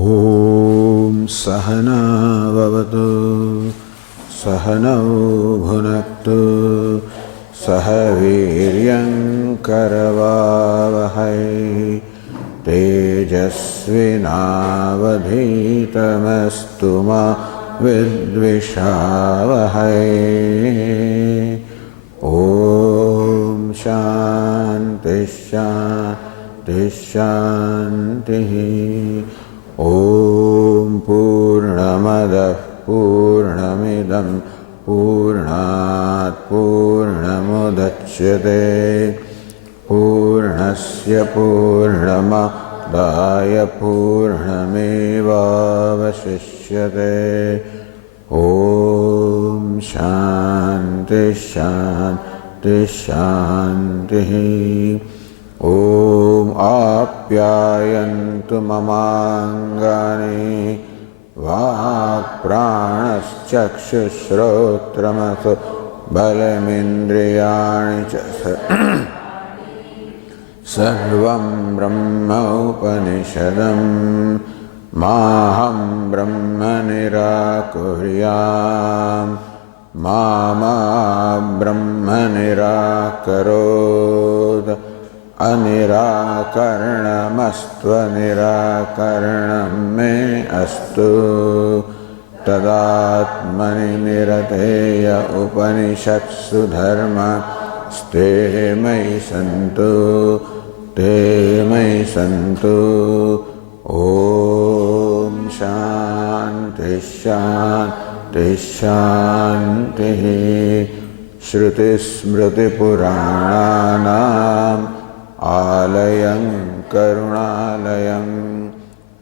Om Sahana Vavatu Sahanau Bhunaktu Sahaviryam Karavavahai Tejasvinavadhitamastu ma vidvishavahai. Om Shanti Shanti Shanti. Om Purnamadah Purnamidam Purnat Purnamudachyate Purnasya Purnamadaya Purnamevavashishyate. Om Shanti Shanti Shanti. Om Apyayantu mamangani Vak pranaschakshushrotramasu balamindriyani cha sarvam brahma upanishadam maham brahma nirakuryam mama brahma nirakarod Anirakaranamastva nirakaranam me astu tadatmani nirateya upanishatsu dharma ste mai santu Om Shanti Shanti Shanti. Shruti Smriti Purananam Alayam Karunalayam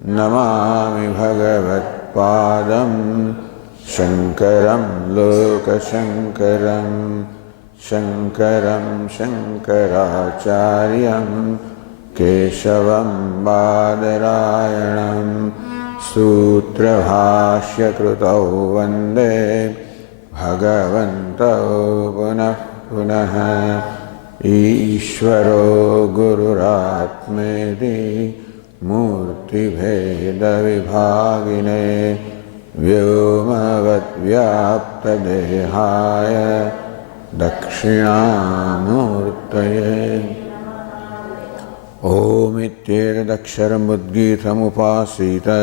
Namami Bhagavat Padam Shankaram Loka Shankaram Shankaram Shankaracharyam Keshavam Badarayanam Sutra Bhashya Krutau Vande Bhagavantau Punah Punah. Ishvaro Gururatmeti Murti Bheda Vibhagine Vyomavad Vyapta Dehaya Dakshinamurtaye. Om Ityera Daksharam Udgitam Upasita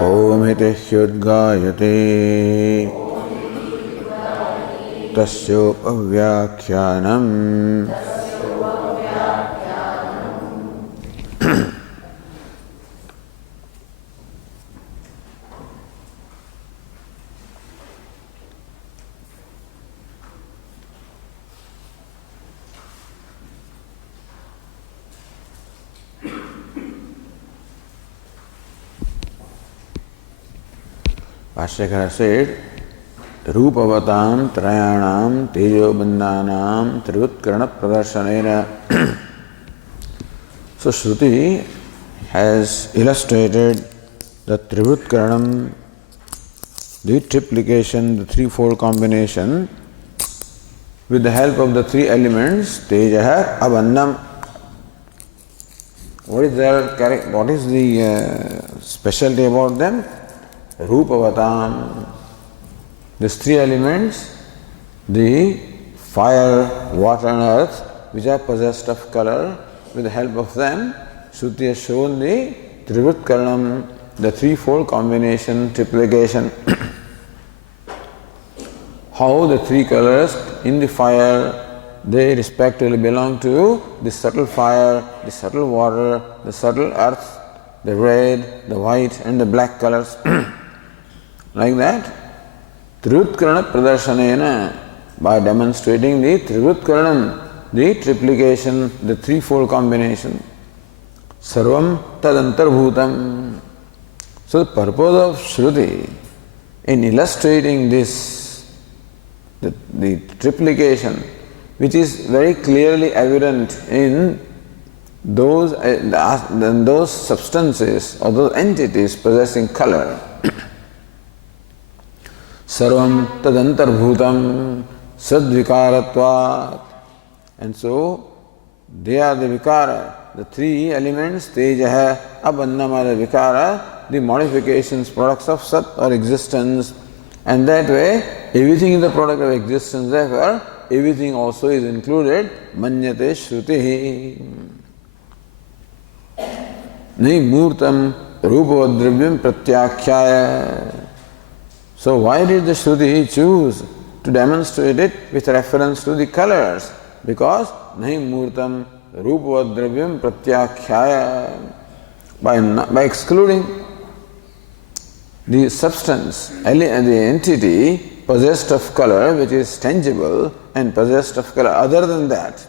Om Ite Hyudgayate Tasyopavyakyanam. Vashyakara said, Rupavatam Trayanam Tejo Bandhanam Trivutkarana Pradarsanena. So Shruti has illustrated the Trivutkaranam, the triplication, the threefold combination with the help of the three elements Tejaha Abandam. What is the specialty about them? Rupavatam. These three elements, the fire, water and earth, which are possessed of color, with the help of them, Shruti has shown the Trivutkaranam, the threefold combination, triplication. How the three colors in the fire, they respectively belong to the subtle fire, the subtle water, the subtle earth, the red, the white and the black colors. Like that, Trivutkarana Pradarsanena, by demonstrating the Trivutkaranam, the triplication, the threefold combination, Sarvam Tadantarbhutam. So the purpose of Shruti in illustrating this, the triplication, which is very clearly evident in those substances or those entities possessing color. Sarvam tadantarbhutam sadvikaratvat. And so they are the vikara. The three elements, tejaha, up, annam are the vikara, the modifications, products of sat or existence. And that way, everything is the product of existence. Therefore, everything also is included. Manyate shruti. Nai murtam rupavadravyam pratyakhyaya. So why did the Shruti choose to demonstrate it with reference to the colors? Because nahi murtam rupavadravyam pratyakhyaya. By excluding the substance, the entity possessed of color, which is tangible and possessed of color, other than that,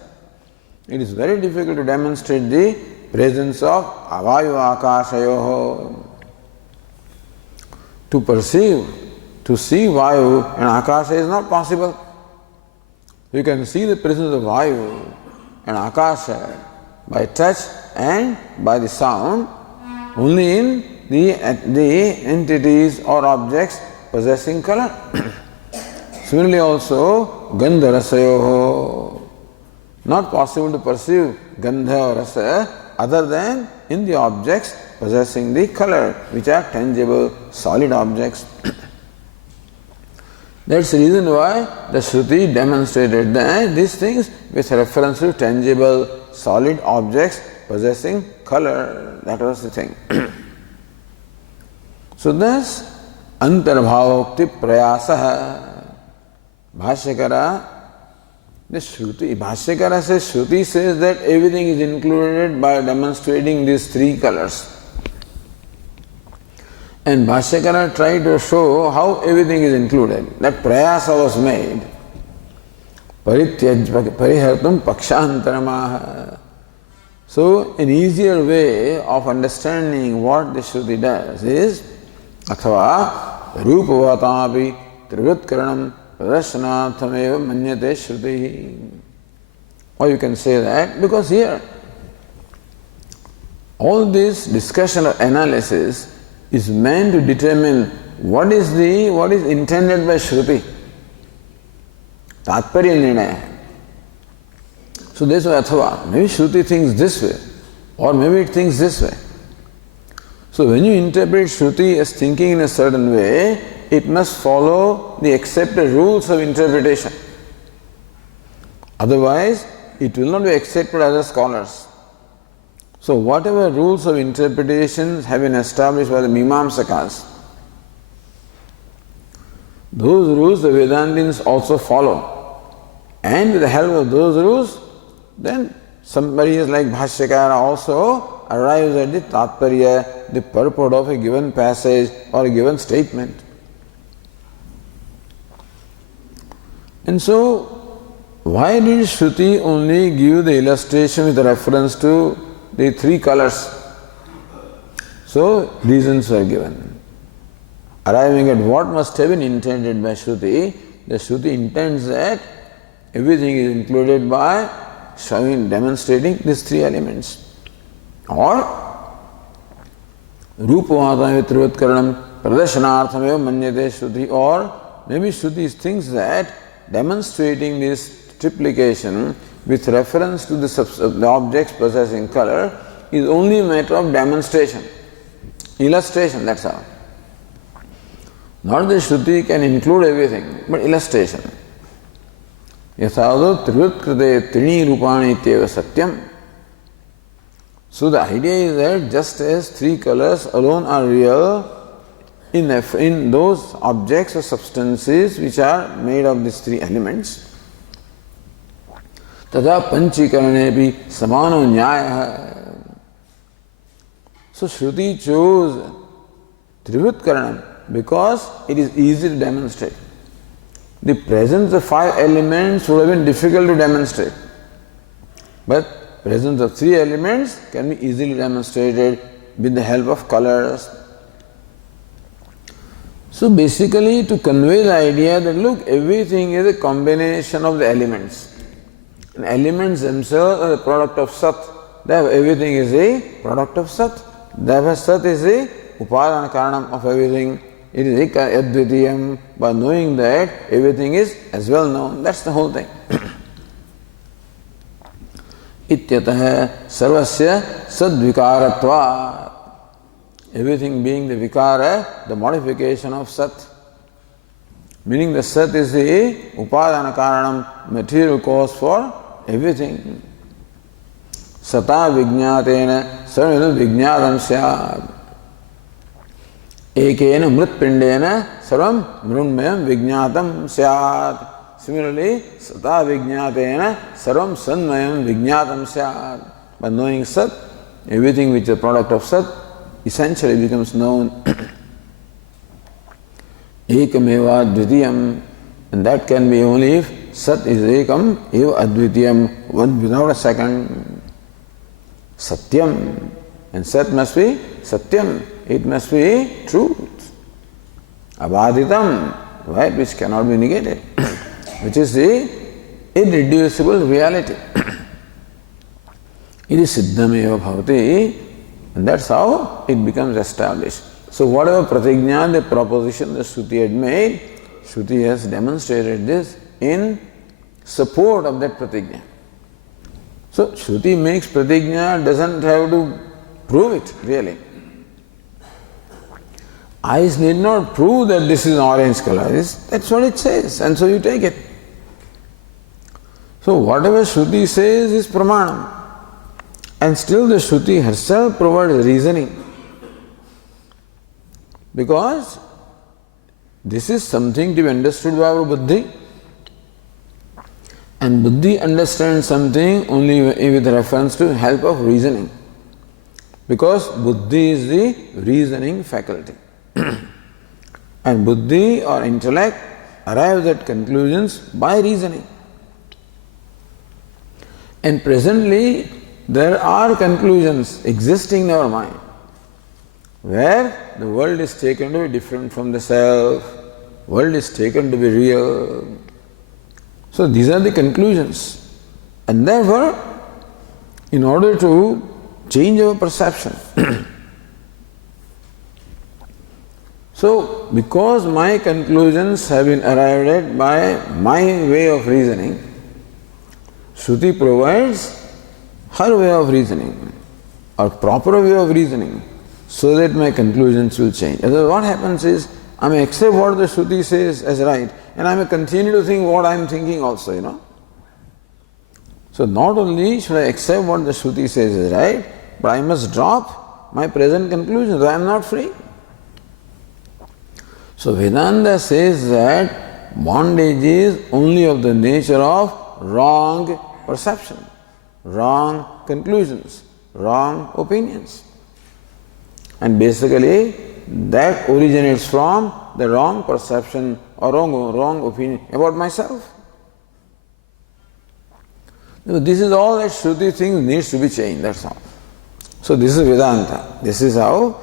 it is very difficult to demonstrate the presence of avayu akashayoho. To perceive, to see vayu and akasha is not possible. You can see the presence of vayu and akasha by touch and by the sound only in the entities or objects possessing color. Similarly also, gandha rasayoho. Not possible to perceive gandha or rasa other than in the objects possessing the color, which are tangible, solid objects. That's the reason why the Shruti demonstrated that these things with reference to tangible, solid objects possessing color. That was the thing. So thus, antarbhavokti prayasaha. Bhashyakara, the Shruti, Bhashyakara says, Shruti says that everything is included by demonstrating these three colors. And Bhashyakara tried to show how everything is included. That prayasa was made. Parihartum pakshantaramaha. So, an easier way of understanding what the Shruti does is athava rupavatapi trivatkaranam pradarshanaathameva manyate Shruti. Or you can say that because here all this discussion or analysis is meant to determine what is intended by Shruti. Tatparya nirnaya. So this way athava, maybe Shruti thinks this way, or maybe it thinks this way. So when you interpret Shruti as thinking in a certain way, it must follow the accepted rules of interpretation. Otherwise, it will not be accepted by other scholars. So whatever rules of interpretation have been established by the Mimamsakas, those rules the Vedantins also follow. And with the help of those rules, then somebody like Bhashyakara also arrives at the Tatparya, the purport of a given passage or a given statement. And so, why did Shruti only give the illustration with reference to the three colors? So, reasons were given. Arriving at what must have been intended by Shruti, the Shruti intends that everything is included by showing, demonstrating these three elements. Or, rupavatayo trivatkaranam pradarshanaarthameva manyate Shruti. Or, maybe Shruti thinks that demonstrating this triplication with reference to the objects possessing color is only a matter of demonstration, illustration, that's all. Not that Shruti can include everything, but illustration. Yathado trivatkrite trini rupani ityeva satyam. So the idea is that just as three colors alone are real in those objects or substances which are made of these three elements, tada panchikaranepi samano nyaya. So Shruti chose Trivatkaranam because it is easy to demonstrate. The presence of five elements would have been difficult to demonstrate. But presence of three elements can be easily demonstrated with the help of colors. So basically to convey the idea that look, everything is a combination of the elements. And elements themselves are the product of Sat. Therefore everything is a product of Sat. Therefore Sat is a upadana karanam of everything. It is ekadvitiyam. By knowing that, everything is as well known. That's the whole thing. ityatah sarvasya sadvikaratva. Everything being the vikara, the modification of sat. Meaning the sat is the upadana karanam, material cause for everything. Sata vijñātena sarvam vijñātam syāt. Ekena mritpindena sarvam mrunmayam vijñātam syāt. Similarly, sata vijñātena sarvam sanmayam vijñātam syāt. By knowing sat, everything which is a product of sat essentially becomes known. Ekameva advitiyam, and that can be only if sat is ekam eva advitiyam, one without a second. Satyam, and sat must be satyam, it must be truth. Abhaditam, right, which cannot be negated, which is the irreducible reality. It is siddham eva bhavati, and that's how it becomes established. So whatever pratigna, the proposition the Shruti had made, Shruti has demonstrated this in support of that pratigna. So Shruti makes pratigna, doesn't have to prove it really. Eyes need not prove that this is orange color. That's what it says, and so you take it. So whatever Shruti says is pramanam. And still the Shruti herself provides reasoning. Because this is something to be understood by our buddhi. And buddhi understands something only with reference to help of reasoning. Because buddhi is the reasoning faculty. And buddhi or intellect arrives at conclusions by reasoning. And presently there are conclusions existing in our mind, where the world is taken to be different from the self, world is taken to be real. So these are the conclusions. And therefore, in order to change our perception, so because my conclusions have been arrived at by my way of reasoning, Shruti provides her way of reasoning, or proper way of reasoning, so that my conclusions will change. Otherwise what happens is, I may accept what the Shruti says as right, and I may continue to think what I am thinking also, So not only should I accept what the Shruti says is right, but I must drop my present conclusions, I am not free. So Vedanta says that bondage is only of the nature of wrong perception, wrong conclusions, wrong opinions. And basically that originates from the wrong perception or wrong opinion about myself. This is all that Shruti thinks needs to be changed, that's all. So this is Vedanta. This is how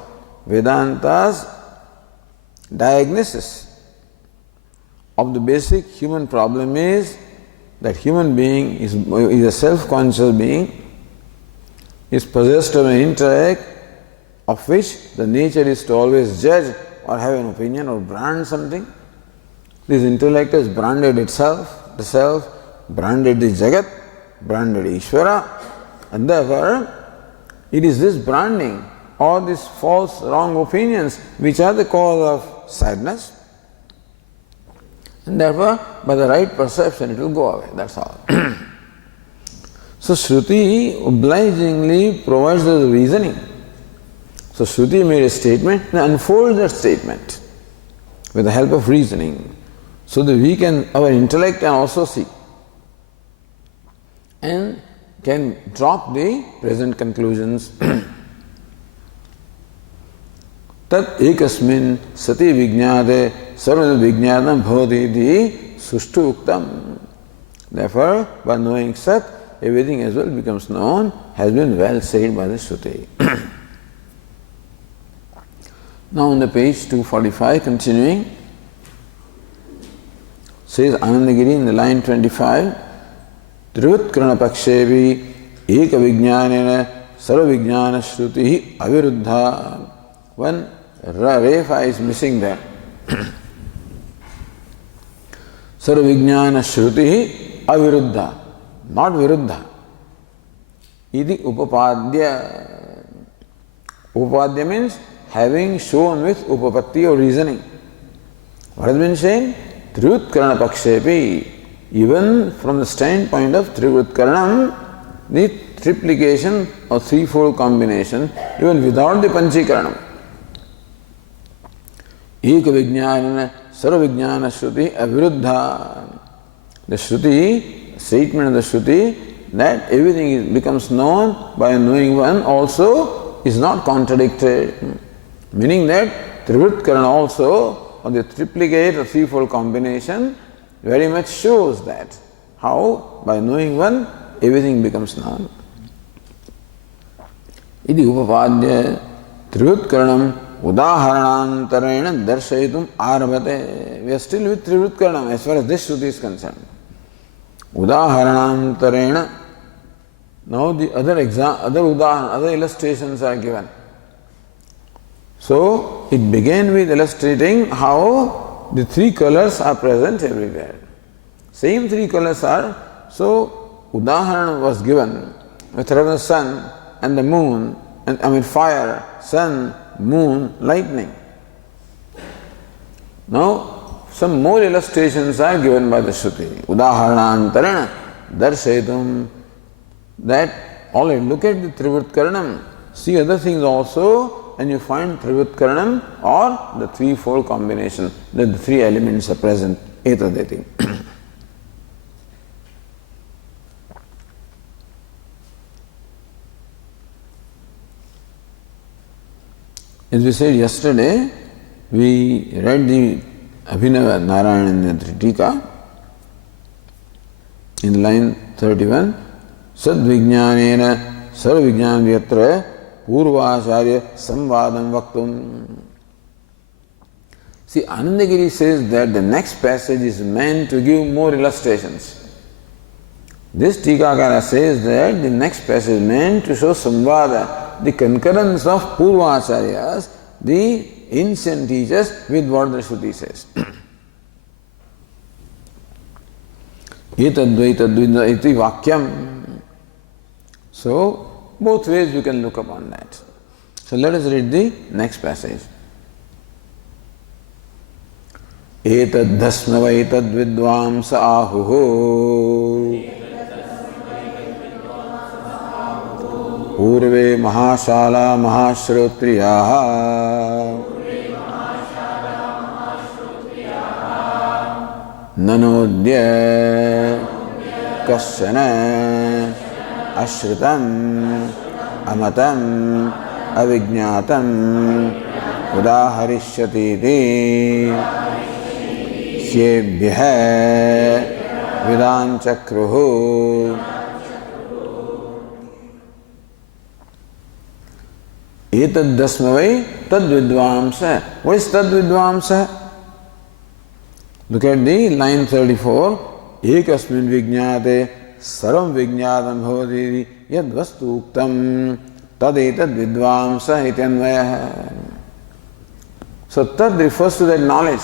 Vedanta's diagnosis of the basic human problem is that human being is a self-conscious being, is possessed of an intellect of which the nature is to always judge or have an opinion or brand something. This intellect has branded itself, the self, branded the Jagat, branded Ishvara, and therefore it is this branding or these false, wrong opinions which are the cause of sadness. And therefore, by the right perception, it will go away. That's all. So Shruti obligingly provides the reasoning. So Shruti made a statement and unfolds that statement with the help of reasoning, so that our intellect can also see and can drop the present conclusions. Tat ekasmin sati vijñāte sarvam vijñātam bhavati iti sushtu uktam. Therefore, by knowing Sat, everything as well becomes known, has been well said by the Shruti. Now on the page 245, continuing, says Anandagiri in the line 25, Trivutkrana pakshevi eka vijñānena sarva vijñāna shruti aviruddha. One refa is missing there. Sarva vijñāna shruti aviruddha, not viruddha. Iti upapadya. Upapadya means having shown with upapatti or reasoning. What has been said? Trivutkarana pakshepi. Even from the standpoint of Trivutkaranam, the triplication or threefold combination, even without the Panchikaranam. Eka vijnana sarva vijnana shruti aviruddha. The Shruti, statement of the Shruti, that everything becomes known by knowing one also is not contradicted. Meaning that Trivutkarana also, or the triplicate or threefold combination, very much shows that how by knowing one everything becomes known. Iti upapadya Trivutkaranam udaharanantarena darshayitum arabhate. We are still with Trivutkaranam as far as this Shruti is concerned. Udaharanantarena. Now the other illustrations are given. So it began with illustrating how the three colors are present everywhere. Same three colors are. So Udaharana was given with the sun and the moon, and fire, sun, moon, lightning. Now some more illustrations are given by the Shruti. Udaharanantarena darshayitum. That already look at the Trivutkaranam, see other things also, and you find Trivutkaranam or the threefold combination, that the three elements are present. Etadeti. As we said yesterday, we read the Abhinava Narayana Tika in line 31. Sadvijnanena sarvijnanyatra purvacharya samvadam vaktum. See, Anandagiri says that the next passage is meant to give more illustrations. This Tikakara says that the next passage is meant to show samvada, the concurrence of purvacharyas, the ancient teachers, with what the Shruti says. Etadvaitadvinda iti vakyam. So, both ways you can look upon that. So, let us read the next passage. Etad dhasmava etad vidvamsa ahuho purve mahashala mahashrotriyaha nanodya kasyana ashritam amatam avijñatam udaharishyati syebhyah vidanchakruhu. Etad dasmavai tad vidvamsa. What is tad vidvamsa? Look at the line 34. Ekasmin vijñate sarvam vijñātam bhavati yad vastu uktam tad etad vidvamsa ityanvayah. So tad refers to that knowledge.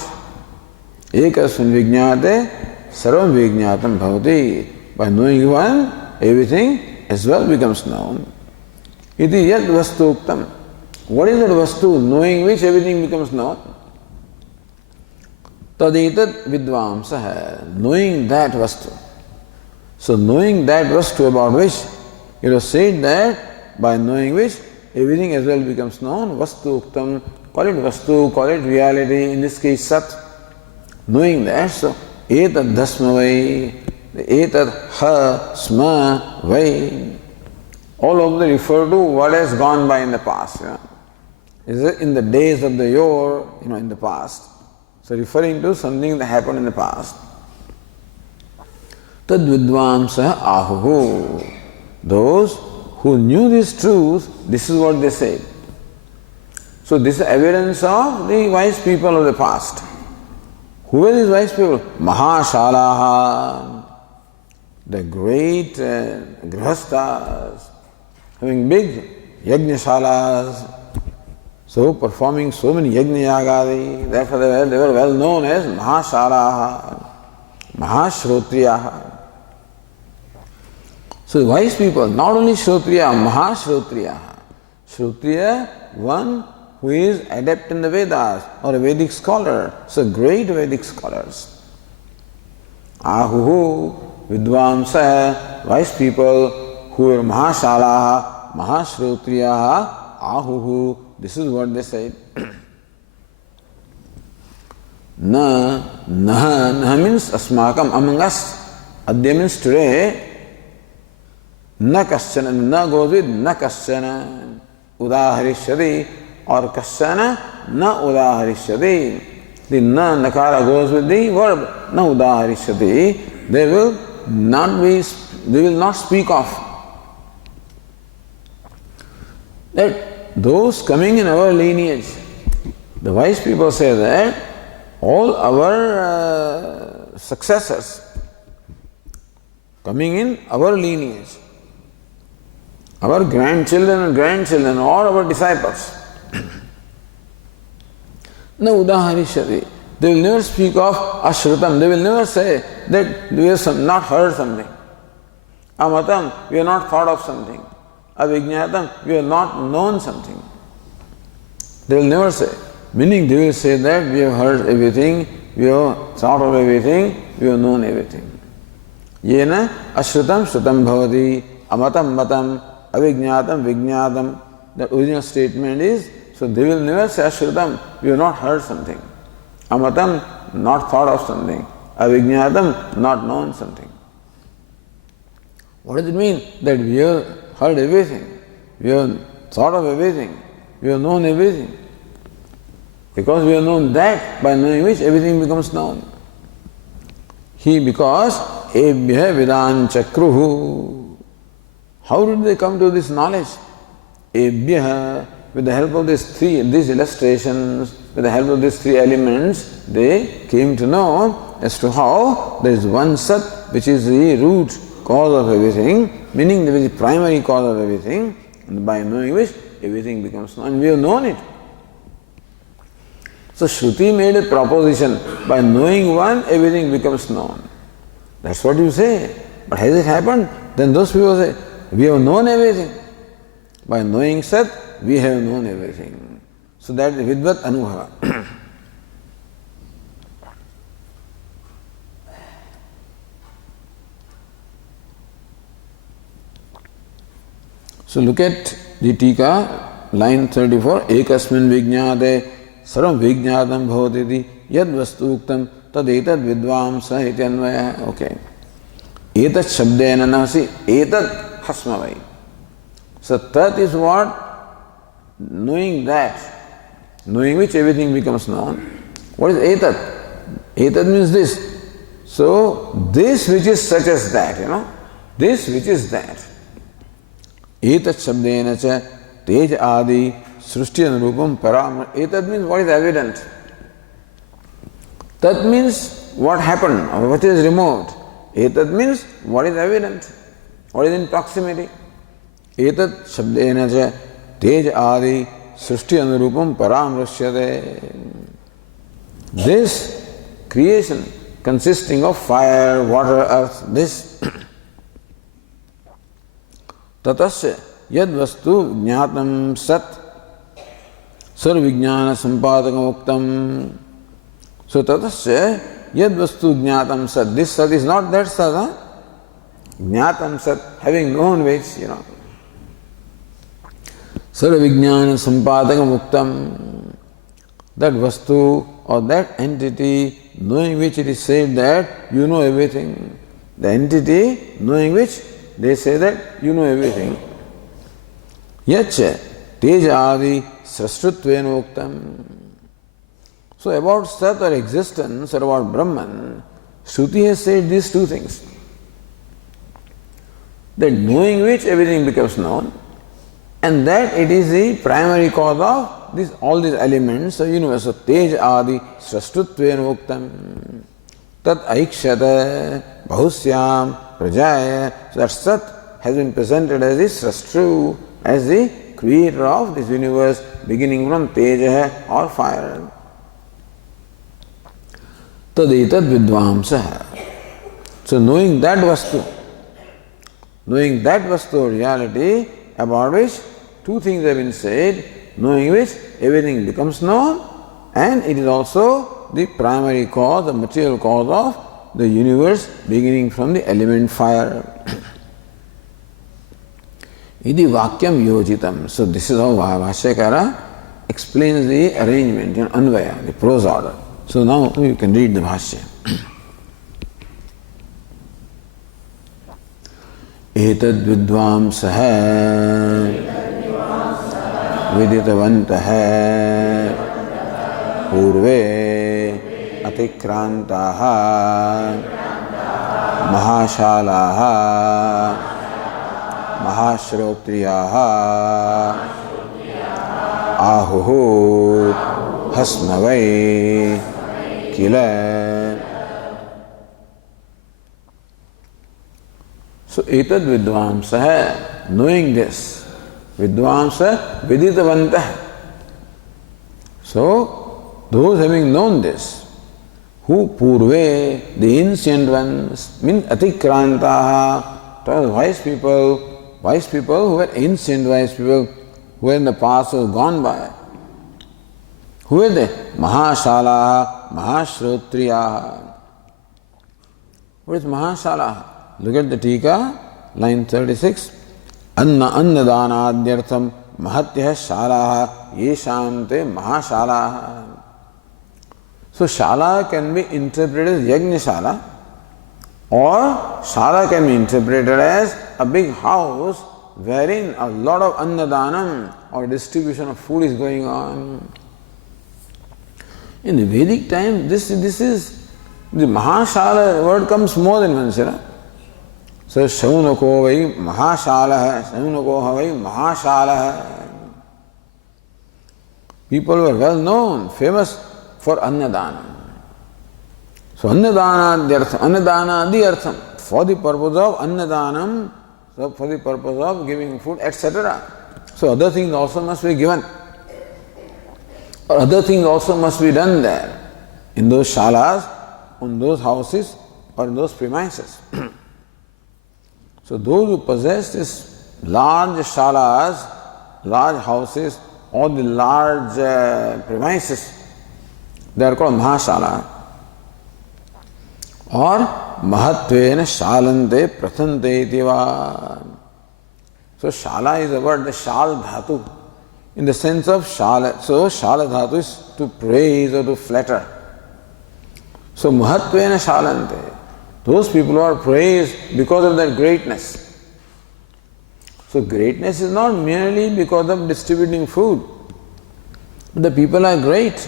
Ekasmin vijñāte sarvam vijñātam bhavati. By knowing one, everything as well becomes known. Iti yad vastu uktam. What is that vastu? Knowing which everything becomes known. Tad etad vidvamsa. Knowing that vastu. So knowing that vastu about which it was said that by knowing which everything as well becomes known. Vastu uktam. Call it vastu, call it reality, in this case sat. Knowing that, so etad dhasma vai, etad ha sma vai. All of them refer to what has gone by in the past. Is it in the days of the yore, in the past. So referring to something that happened in the past. Tad vidvamsa ahuhu. Those who knew this truth, this is what they said. So this is evidence of the wise people of the past. Who were these wise people? Mahashalaha, the great grihasthas, having big yajñashalas, so performing so many yajñayagadi. Therefore they were well known as Mahashalaha, Mahashrotriyaha. So wise people, not only Shrotriya, Mahashrotriya. Shrotriya, one who is adept in the Vedas or a Vedic scholar. So great Vedic scholars. Ahuhu, Vidvamsa, wise people who are Mahashalaha, Mahashrotriya, Ahuhu. This is what they said. Naha means asmakam, among us. Adya means today. Na kaschana, na goes with na kaschana, udaharishyati, or kaschana, na udaharishyati. The na nakara goes with the verb, na udaharishyati. They will not speak of. That those coming in our lineage, the wise people say that all our successors coming in our lineage, our grandchildren, all our disciples, na udaharishyati. They will never speak of ashrutam. They will never say that we have not heard something. Amatam, we have not thought of something. Avijñātam, we have not known something. They will never say. Meaning they will say that we have heard everything, we have thought of everything, we have known everything. Yena ashrutam shrutam bhavati, amatam matam, avijñātam vijñātam. The original statement is, so they will never say ashrutam, we have not heard something. Amatam, not thought of something. Avijñātam, not known something. What does it mean? That we have heard everything, we have thought of everything, we have known everything. Because we have known that, by knowing which everything becomes known. Because ebhya vidan chakruhu. How did they come to this knowledge? Ebhya, with the help of these illustrations, with the help of these three elements, they came to know as to how there is one Sat which is the root cause of everything, meaning there is the primary cause of everything, and by knowing which everything becomes known. And we have known it. So Shruti made a proposition, by knowing one, everything becomes known. That's what you say. But has it happened? Then those people say, we have known everything. By knowing Sat, we have known everything. So that is Vidvat Anubhava. So look at the Tika, line 34. Ekasmin vijñāte sarvam vijñātam bhavati yad vastu uktam tad etad vidvamsa iti anvaya. Okay. Etad shabdena nasi, etad hasmavai. So tat is what? Knowing that, knowing which everything becomes known. What is etad? Etad means this. So this which is such as that, this which is that. Etat shabdena cha tej adi srushti anurupam param. Etat means what is evident. Tat means what happened or what is removed. Etat means what is evident, what is in proximity. Etat shabdena cha tej adi srushti anurupam param rashyate. This creation consisting of fire, water, earth, this tatasya yad vastu jñātam sat sarvijñāna sampadakam uktam. So tatasya yad vastu jñātam sat. This sat is not that sat. Jñātam sat, having known which, sarvijñāna sampadakam uktam. That vastu or that entity, knowing which it is said that you know everything. The entity knowing which they say that you know everything. Yacha teja adi srashtutvena uktam. So about Sat or existence or about Brahman, Shruti has said these two things. That knowing which everything becomes known, and that it is the primary cause of all these elements of universe. So teja adi srashtutvena uktam. Tat aikshata bahusyam prajaya. So that Sat has been presented as the Srastru, as the creator of this universe, beginning from Teja or fire. Tad etad vidvamsa. So knowing that Vastu, Knowing that Vastu reality about which two things have been said, knowing which everything becomes known, and it is also the primary cause, the material cause of the universe beginning from the element fire. Iti Vakyam Yojitam. So this is how Bhashyakara explains the arrangement, Anvaya, the prose order. So now you can read the Bhashya. Etad vidvamsah viditavantah purve atikrantaha mahashalaha mahashrotriyaha ahuhu hasnavai kila. So, etad vidvamsah, knowing this, vidvamsah viditavantah. So, those having known this, who purve, the ancient ones, means atikrantaha, wise people who were ancient wise people, who were in the past, who have gone by. Who were they? Mahashalaha, Mahashrotriyaha. What is Mahashalaha? Look at the Tika, line 36. Annadanadyartham mahatyah shalaha yeshante mahashalaha. So shala can be interpreted as yajna shala, or shala can be interpreted as a big house wherein a lot of annadanam or distribution of food is going on. In the Vedic time, this is the mahashala word comes more than once. So Shaunako vai mahashalaha, Shaunako vai mahashalaha. People were well known, famous for annadana. So annadana the artham, for the purpose of annadanam, so for the purpose of giving food, etc. So other things also must be given. Or other things also must be done there, in those shalas, on those houses, or in those premises. So those who possess these large shalas, large houses, or the large premises, they are called mahashala. Or mahatvena shalante prathante itiva. So shala is the word, the shal dhatu, in the sense of shala. So shala dhatu is to praise or to flatter. So mahatvena shalante. Those people who are praised because of their greatness. So greatness is not merely because of distributing food. The people are great.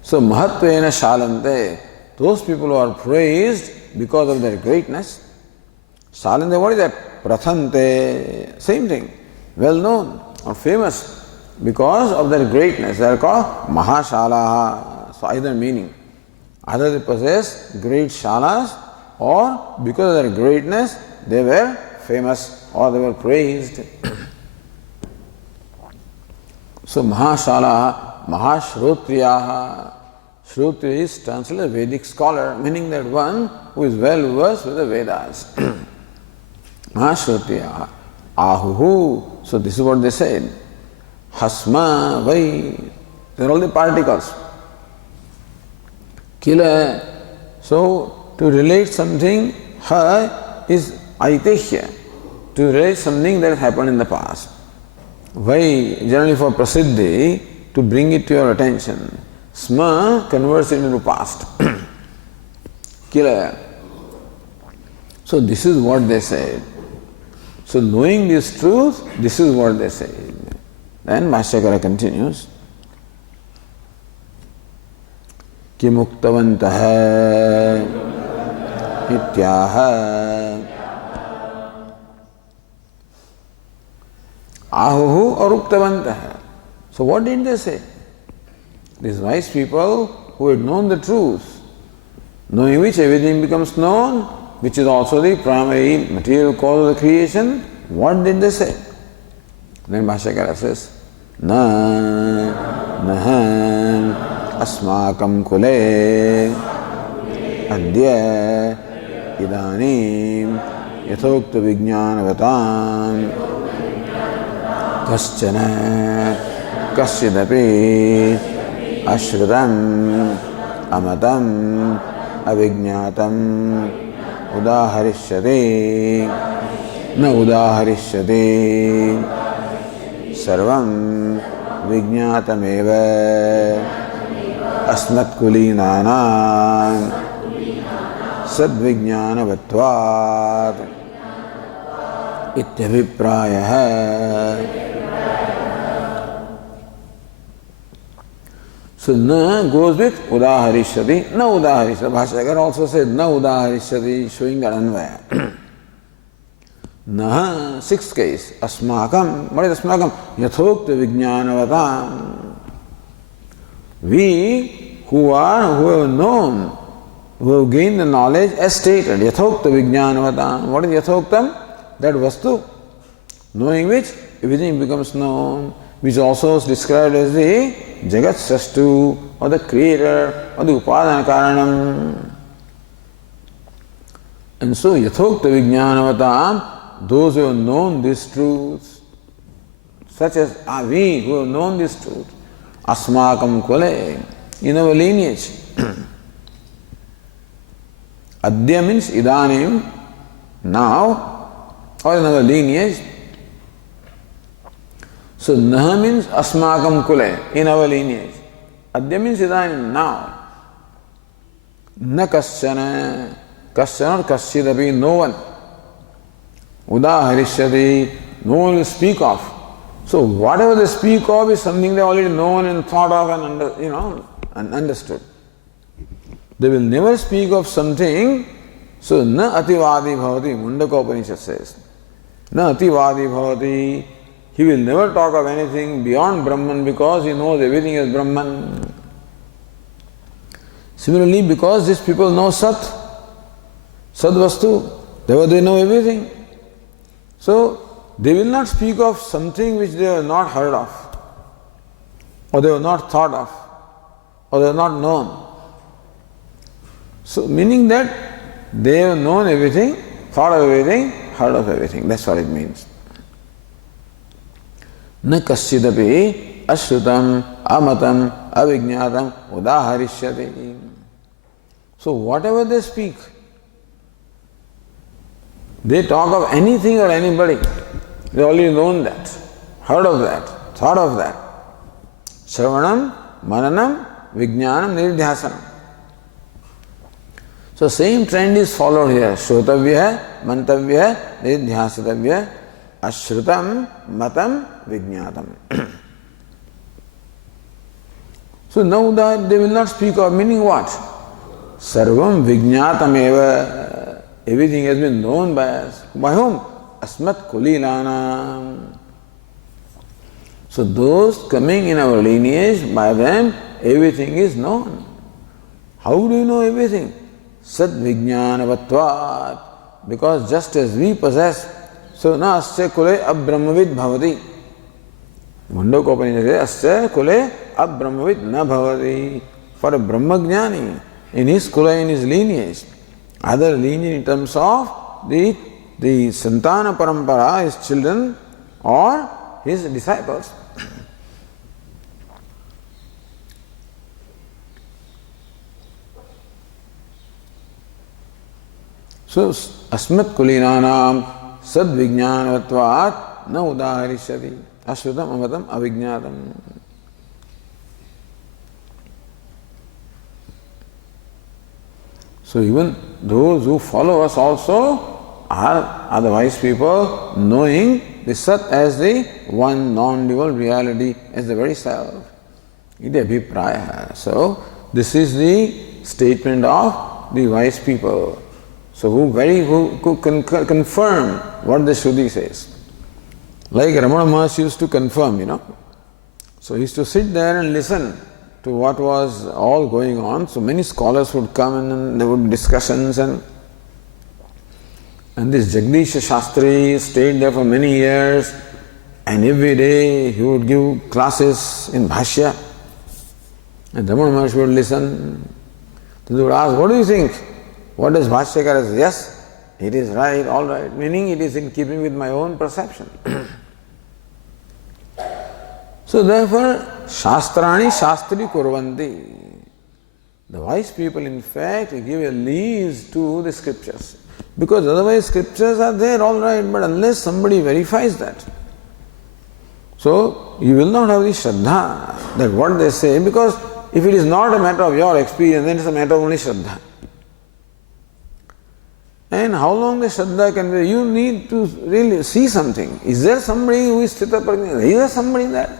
So mahatvena shalante. Those people who are praised because of their greatness. Shalante, what is that? Prathante. Same thing. Well known or famous because of their greatness. They are called mahashalaha. So either meaning. Either they possess great shalas, or because of their greatness, they were famous or they were praised. So Mahashala, Mahashrotriyaha. Shrotriya is translated Vedic scholar, meaning that one who is well versed with the Vedas. Mahashrotriyaha. Ahuhu. So this is what they said. Hasma vai. They are all the particles. Kila. So to relate something, ha is aitihya, to relate something that has happened in the past. Vai, generally for prasiddhi, to bring it to your attention. Sma converts it into past. Kila. So this is what they said. So knowing this truth, this is what they said. Then Bhashyakara continues. Kimuktavantah Ityaha Ahuhu or Uktavantah. So what did they say? These wise people who had known the truth, knowing which everything becomes known, which is also the primary material cause of the creation, what did they say? Then Bhashyakara says, Na Nahan Asmakam Kule Adya Idanim यथोक्त विज्ञानवतां कश्चन कश्चिदपि अश्रुतम् अमतम् अविज्ञातम् उदाहरिष्यते न उदाहरिष्यते सर्वं विज्ञातमेव अस्मत्कुलीनानां सद्विज्ञानवत्वात् इत्यभिप्रायः. So na goes with udaharishyati, na udaharishyati. Bhashyakar also said na udaharishyati, showing that anvaya. Na, sixth case, asmakam. What is asmakam? Yathokta vijnanavatam. We who have known, who have gained the knowledge as stated, yathokta vijnanavatam. What is yathoktam? That vastu, knowing which everything becomes known, which also is described as the Jagat Sastu, or the creator, or the Upadana Karanam. And so, Yathokta Vijnanavatam, those who have known these truths, such as we who have known this truth, Asmakam Kule, in our lineage. Adya means Idanim, now, or in our lineage. So Naha means Asmakam Kule, in our lineage. Adya means Idanim, now. Na kasyana, kasyana or kasyidapi, no one. Udaharishyati, no one will speak of. So whatever they speak of is something they already known and thought of and understood. They will never speak of something. So na ativadi bhavati, Mundaka Upanishad says. Na ativadi bhavati. He will never talk of anything beyond Brahman because he knows everything is Brahman. Similarly, because these people know Sat, Sadvastu, therefore they know everything. So, they will not speak of something which they have not heard of, or they have not thought of, or they have not known. So, meaning that they have known everything, thought of everything, heard of everything. That's what it means. न कश्चिदपि अश्रुतम अमतम अविज्ञातम उदाहरिष्यते. So whatever they speak, they talk of anything or anybody, they already known that, heard of that, thought of that. Shravanam, mananam, vijnanam, nidhyasanam. So same trend is followed here. Shrotavya, mantavya, nidhyasitavya, ashrutam, matam, vijñātam. So now that they will not speak of, meaning what? Sarvam vijñātam eva. Everything has been known by us. By whom? Asmat kulilana. So those coming in our lineage, by them everything is known. How do you know everything? Sat vijñānavatvat. Because just as we possess, so na asya kule abbrahmavid bhavati. Chhandogya Upanishad says, asya kule abbrahmavid na bhavati. For a brahmajnani, in his kula, in his lineage, other lineage in terms of the santana parampara, his children or his disciples. So, asmat kulinanam sad vijnanavatvat na udaharishyati ashrutam amatam avijñātam. So even those who follow us also are the wise people, knowing the Sat as the one non-dual reality, as the very self. Iti abhipraya. So this is the statement of the wise people. So who can confirm what the Shruti says. Like Ramana Maharshi used to confirm, So he used to sit there and listen to what was all going on. So many scholars would come and there would be discussions and this Jagdish Shastri stayed there for many years and every day he would give classes in Bhashya and Ramana Maharshi would listen. They would ask, what do you think? What does Bhashyakara say? Yes, it is right, all right, meaning it is in keeping with my own perception. So therefore, Shastrani Shastri Kurvanti. The wise people, in fact, give a lease to the scriptures. Because otherwise scriptures are there, all right, but unless somebody verifies that. So you will not have the Shraddha that what they say, because if it is not a matter of your experience, then it is a matter of only Shraddha. And how long the Shraddha can be? You need to really see something. Is there somebody who is Sthita Prajna? Is there somebody there?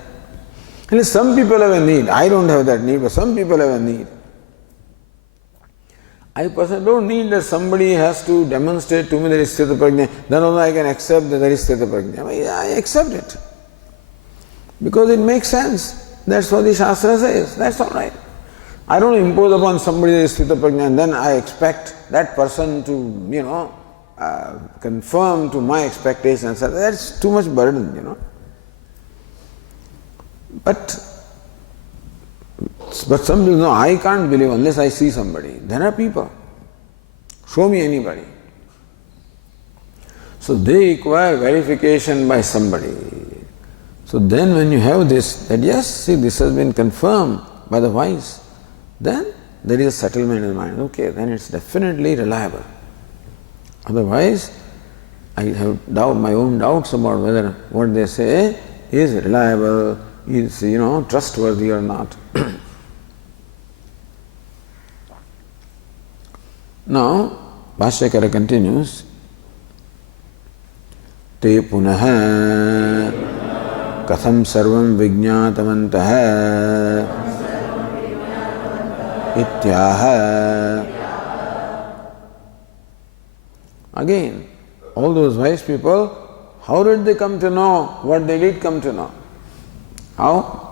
And some people have a need. I don't have that need, but some people have a need. I personally don't need that somebody has to demonstrate to me there is Sthita Prajna. Then only I can accept that there is Sthita Prajna. I accept it. Because it makes sense. That's what the Shastra says. That's all right. I don't impose upon somebody there is Sthita Prajna and then I expect that person to, conform to my expectations. That's too much burden, But some people, no, I can't believe unless I see somebody. There are people. Show me anybody. So they require verification by somebody. So then when you have this, that yes, see, this has been confirmed by the wise, then there is a settlement in the mind. Okay, then it's definitely reliable. Otherwise, I have my own doubts about whether what they say is reliable, is, trustworthy or not. Now, Bhashyakara continues, Te punaha katham sarvam vijñātavantaha ityaha. Again, all those wise people, how did they come to know what they did come to know? How?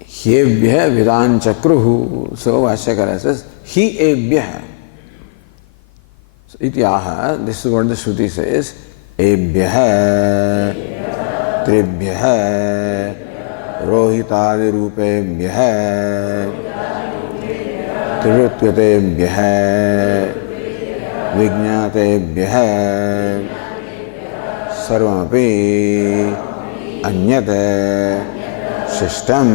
Hyebhya vidan chakruhu. So Vashyakara says, Hi ebhya. So ityaha, this is what the Shruti says, ebhya tribhya rohitadi rupebhya trirutyatebhya vijñātebhya sarvamapi anyate shishtam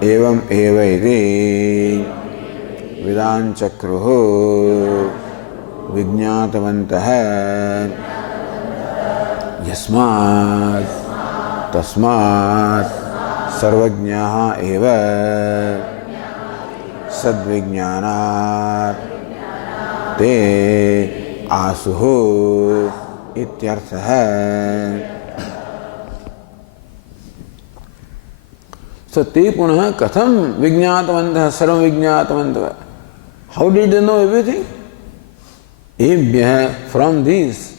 evam eva iti vidan chakruhu vijñātavantaha yasmat tasmat sarvajñāha eva sadvijñānāt te asuhu ityarthaha. So te punah katham vijñātavantaha sarvam vijñātavantaha. How did they know everything? Ebhya, from these.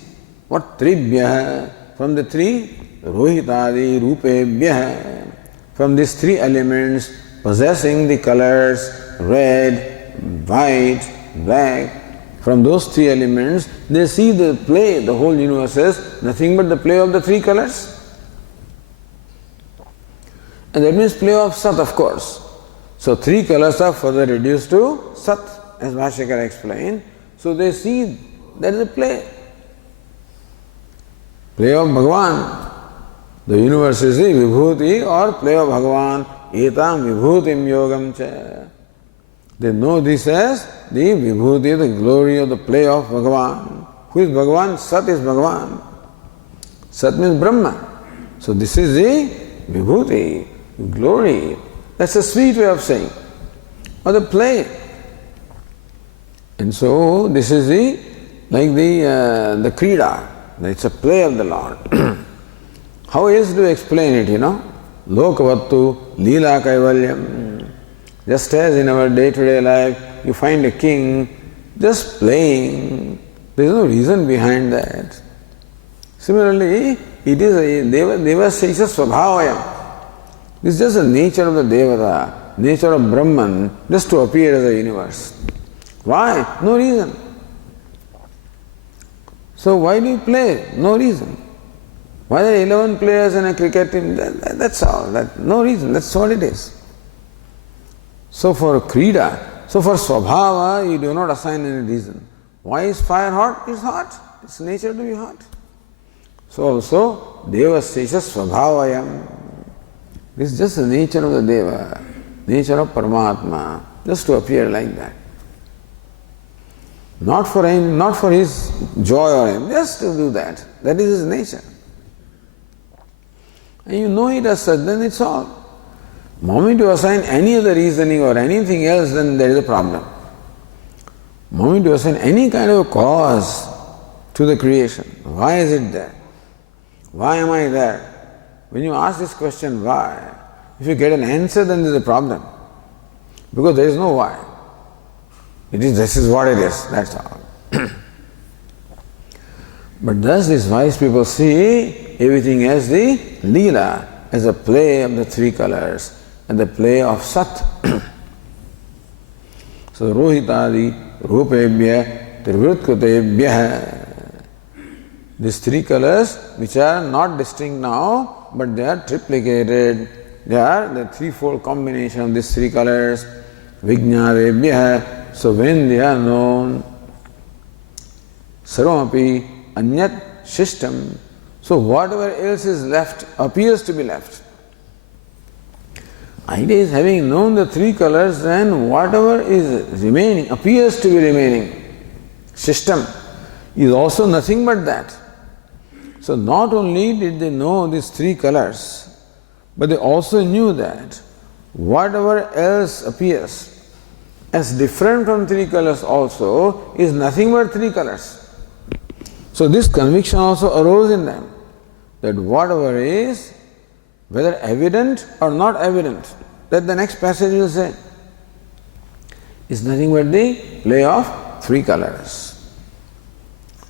What? Tribhya, from the three. Rohitadi rupebhya, from these three elements possessing the colors red, white, black. From those three elements, they see the play. The whole universe is nothing but the play of the three colors. And that means play of Sat, of course. So three colors are further reduced to Sat, as Bhashyakara explained. So they see that is a play. Play of Bhagavan. The universe is the Vibhuti or play of Bhagavan. Etam Vibhutim Yogam Cha. They know this as the Vibhuti, the glory of the play of Bhagavan. Who is Bhagavan? Sat is Bhagavan. Sat means Brahma. So this is the Vibhuti, glory. That's a sweet way of saying. Or the play. And so this is the Krida. It's a play of the Lord. How is to explain it, Lokavattu Leela Kaivalyam. Just as in our day-to-day life, you find a king just playing. There is no reason behind that. Similarly, it is a Devasya Swabhavayam. This is just the nature of the Devata, nature of Brahman, just to appear as a universe. Why? No reason. So why do you play? No reason. Why are there 11 players in a cricket team? That's all. No reason. That's what it is. So for Krida, so for Swabhava, you do not assign any reason. Why is fire hot? It's hot. It's nature to be hot. So also, Devasya Svabhavayam. This is just the nature of the Deva, nature of Paramatma, just to appear like that. Not for him, not for his joy or him, just to do that. That is his nature. And you know it as such, then it's all. The moment you assign any other reasoning or anything else, then there is a problem. The moment you assign any kind of a cause to the creation, why is it there? Why am I there? When you ask this question, why? If you get an answer, then there is a problem. Because there is no why. This is what it is, that's all. But thus these wise people see everything as the Leela, as a play of the three colors and the play of Sat. So Rohitadi, Rupebhya, Trivrutkutebhya. These three colors which are not distinct now, but they are triplicated. They are the threefold combination of these three colors. Vijnadebhya. So when they are known, Sarvamapi Anyat Shishtam. So whatever else is left appears to be left. Idea is having known the three colors, then whatever is remaining appears to be remaining. Shishtam is also nothing but that. So not only did they know these three colors, but they also knew that whatever else appears as different from three colors also is nothing but three colors. So this conviction also arose in them, that whatever is, whether evident or not evident, that the next passage will say, is nothing but the play of three colors.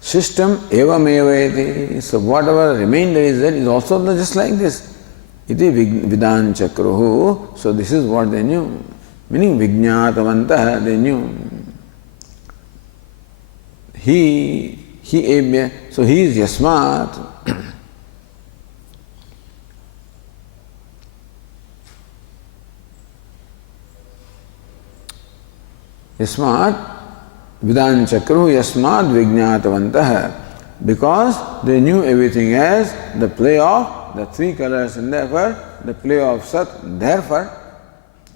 System evam evayati. So whatever remainder is there is also just like this. Iti vidan chakruhu. So this is what they knew. Meaning vijñātavantah, they knew. He ebhya. So he is yasmat. Yasmat Vidan Chakru Yasmad Vijñātavantah, because they knew everything as the play of the three colors and therefore the play of Sat. Therefore,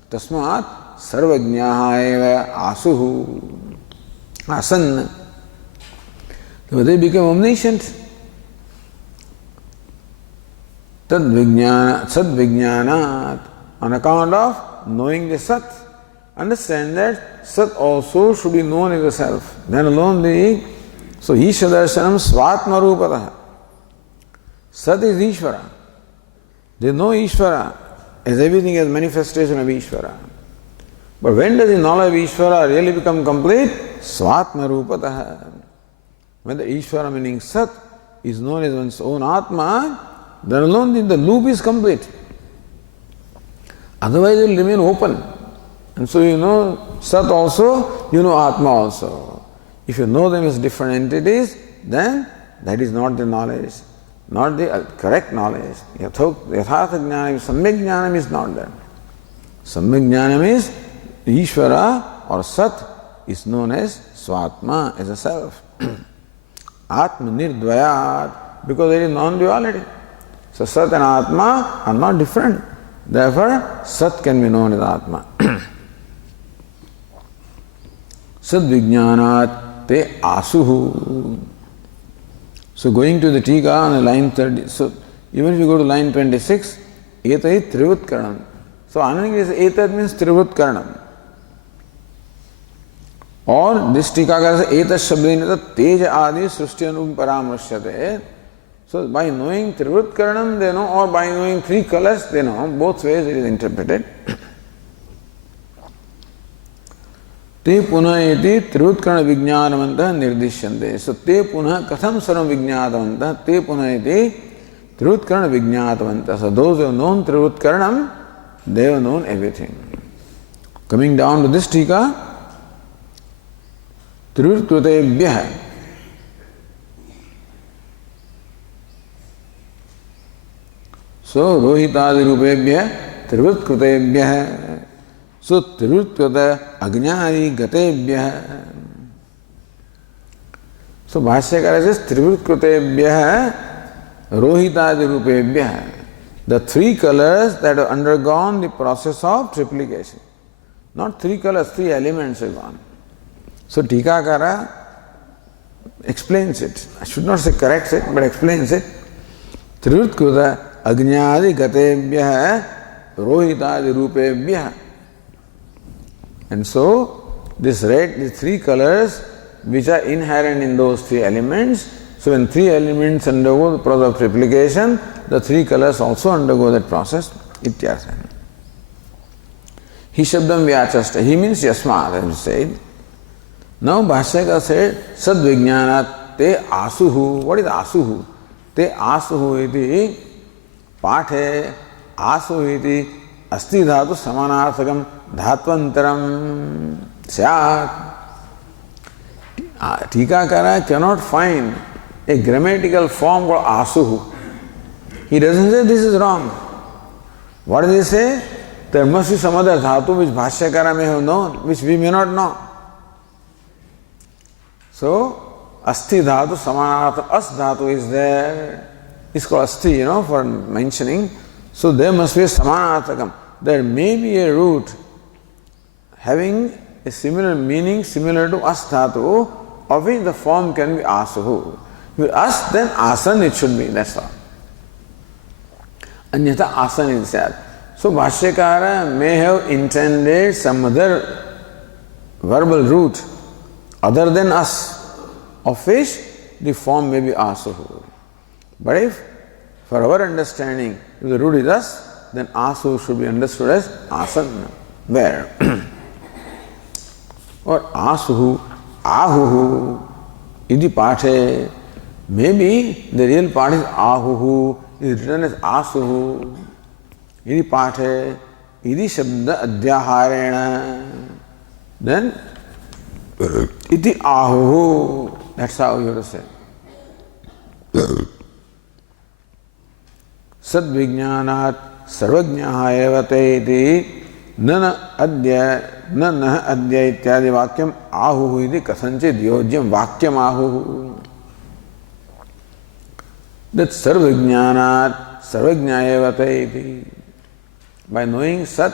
Tasmat Sarvajñāha eva asuhu asan. So they became omniscient. Tad Vijñānat, on account of knowing the Sat. Understand that Sat also should be known as the self. Then alone the so Isha Darshanam Svatma Rupatah. Sat is Ishvara. They know Ishvara as everything as manifestation of Ishvara. But when does the knowledge of Ishvara really become complete? Svatma Rupatah. When the Ishvara meaning Sat is known as one's own Atma, then alone the loop is complete. Otherwise it will remain open. And so you know Sat also, you know Atma also. If you know them as different entities, then that is not the knowledge, not the correct knowledge. Yathartha jnanam, samyak jnanam is not that. Samyak jnanam is Ishvara or Sat is known as Swatma, as a self. Atma nirdvayat, because there is non-duality. So Sat and Atma are not different. Therefore, Sat can be known as Atma. Sadvijnanat te asuhu. So going to the Tika on line 30, so even if you go to line 26, etai trivutkaranam. So Anand is etat means trivutkaranam. Or this Tikakara says etas shabdinata teja adi srushti anupam paramrashyate. So by knowing trivutkaranam they know, or by knowing three colors they know. Both ways it is interpreted. Te punha iti trivutkarana vijñānavantah nirdishyante. So te punha katham sarvam vijñātavantah. Te punha iti trivutkarana vijñātavantah. So those who have known trivutkaranam, they have known everything. Coming down to this tika, trivutkritebhyah. So rohitadi rupebhyah trivutkritebhyah. So trivutkrita ajñādi gatebhyah. So Bhashyakara says Trivritkritebhyah Rohitadi Rupebhyah. The three colors that have undergone the process of triplication. Not three colors, three elements have gone. So Tikakara explains it. I should not say corrects it, but explains it. Trivritkrita Agnyadi Gatebhyah Rohitadi Rupebhyah. And so these three colors which are inherent in those three elements. So when three elements undergo the process of triplication, the three colors also undergo that process. Ityartha. He shabdam vyachasta. He means yasmat, as we said. Now Bhashyakara said, Sad Vijnanat te asuhu. What is asuhu? Te asuhu iti pathe asuhu iti asti dhatu samanarthakam dhatvantaram syat. Tikakara cannot find a grammatical form called asuhu. He doesn't say this is wrong. What does he say? There must be some other dhatu which Bhashyakara may have known, which we may not know. So, asti dhatu samanartham, as dhatu is there. It's called asti, for mentioning. So there must be a samanarthakam. There may be a root having a similar meaning, similar to as dhatu, of which the form can be asuhu. With as, then asan it should be, that's all. Anyatha asan is said. So Bhashyakara may have intended some other verbal root other than as, of which the form may be asuhu. But if, for our understanding, if the root is as, then asu should be understood as asan. Where? Or asuhu, ahuhu, iti pathe. Maybe the real part is ahuhu, is written as asuhu. Iti pathe, iti shabda adhyaharena. Then, iti ahuhu. That's how you have to say. Sad vijnanat sarvajnyaha evate iti nana adya ityadi vakyam ahuhu iti kasanchit yogyam vakyam ahuhu. That sarvajnanat sarvajnayevate iti. By knowing Sat,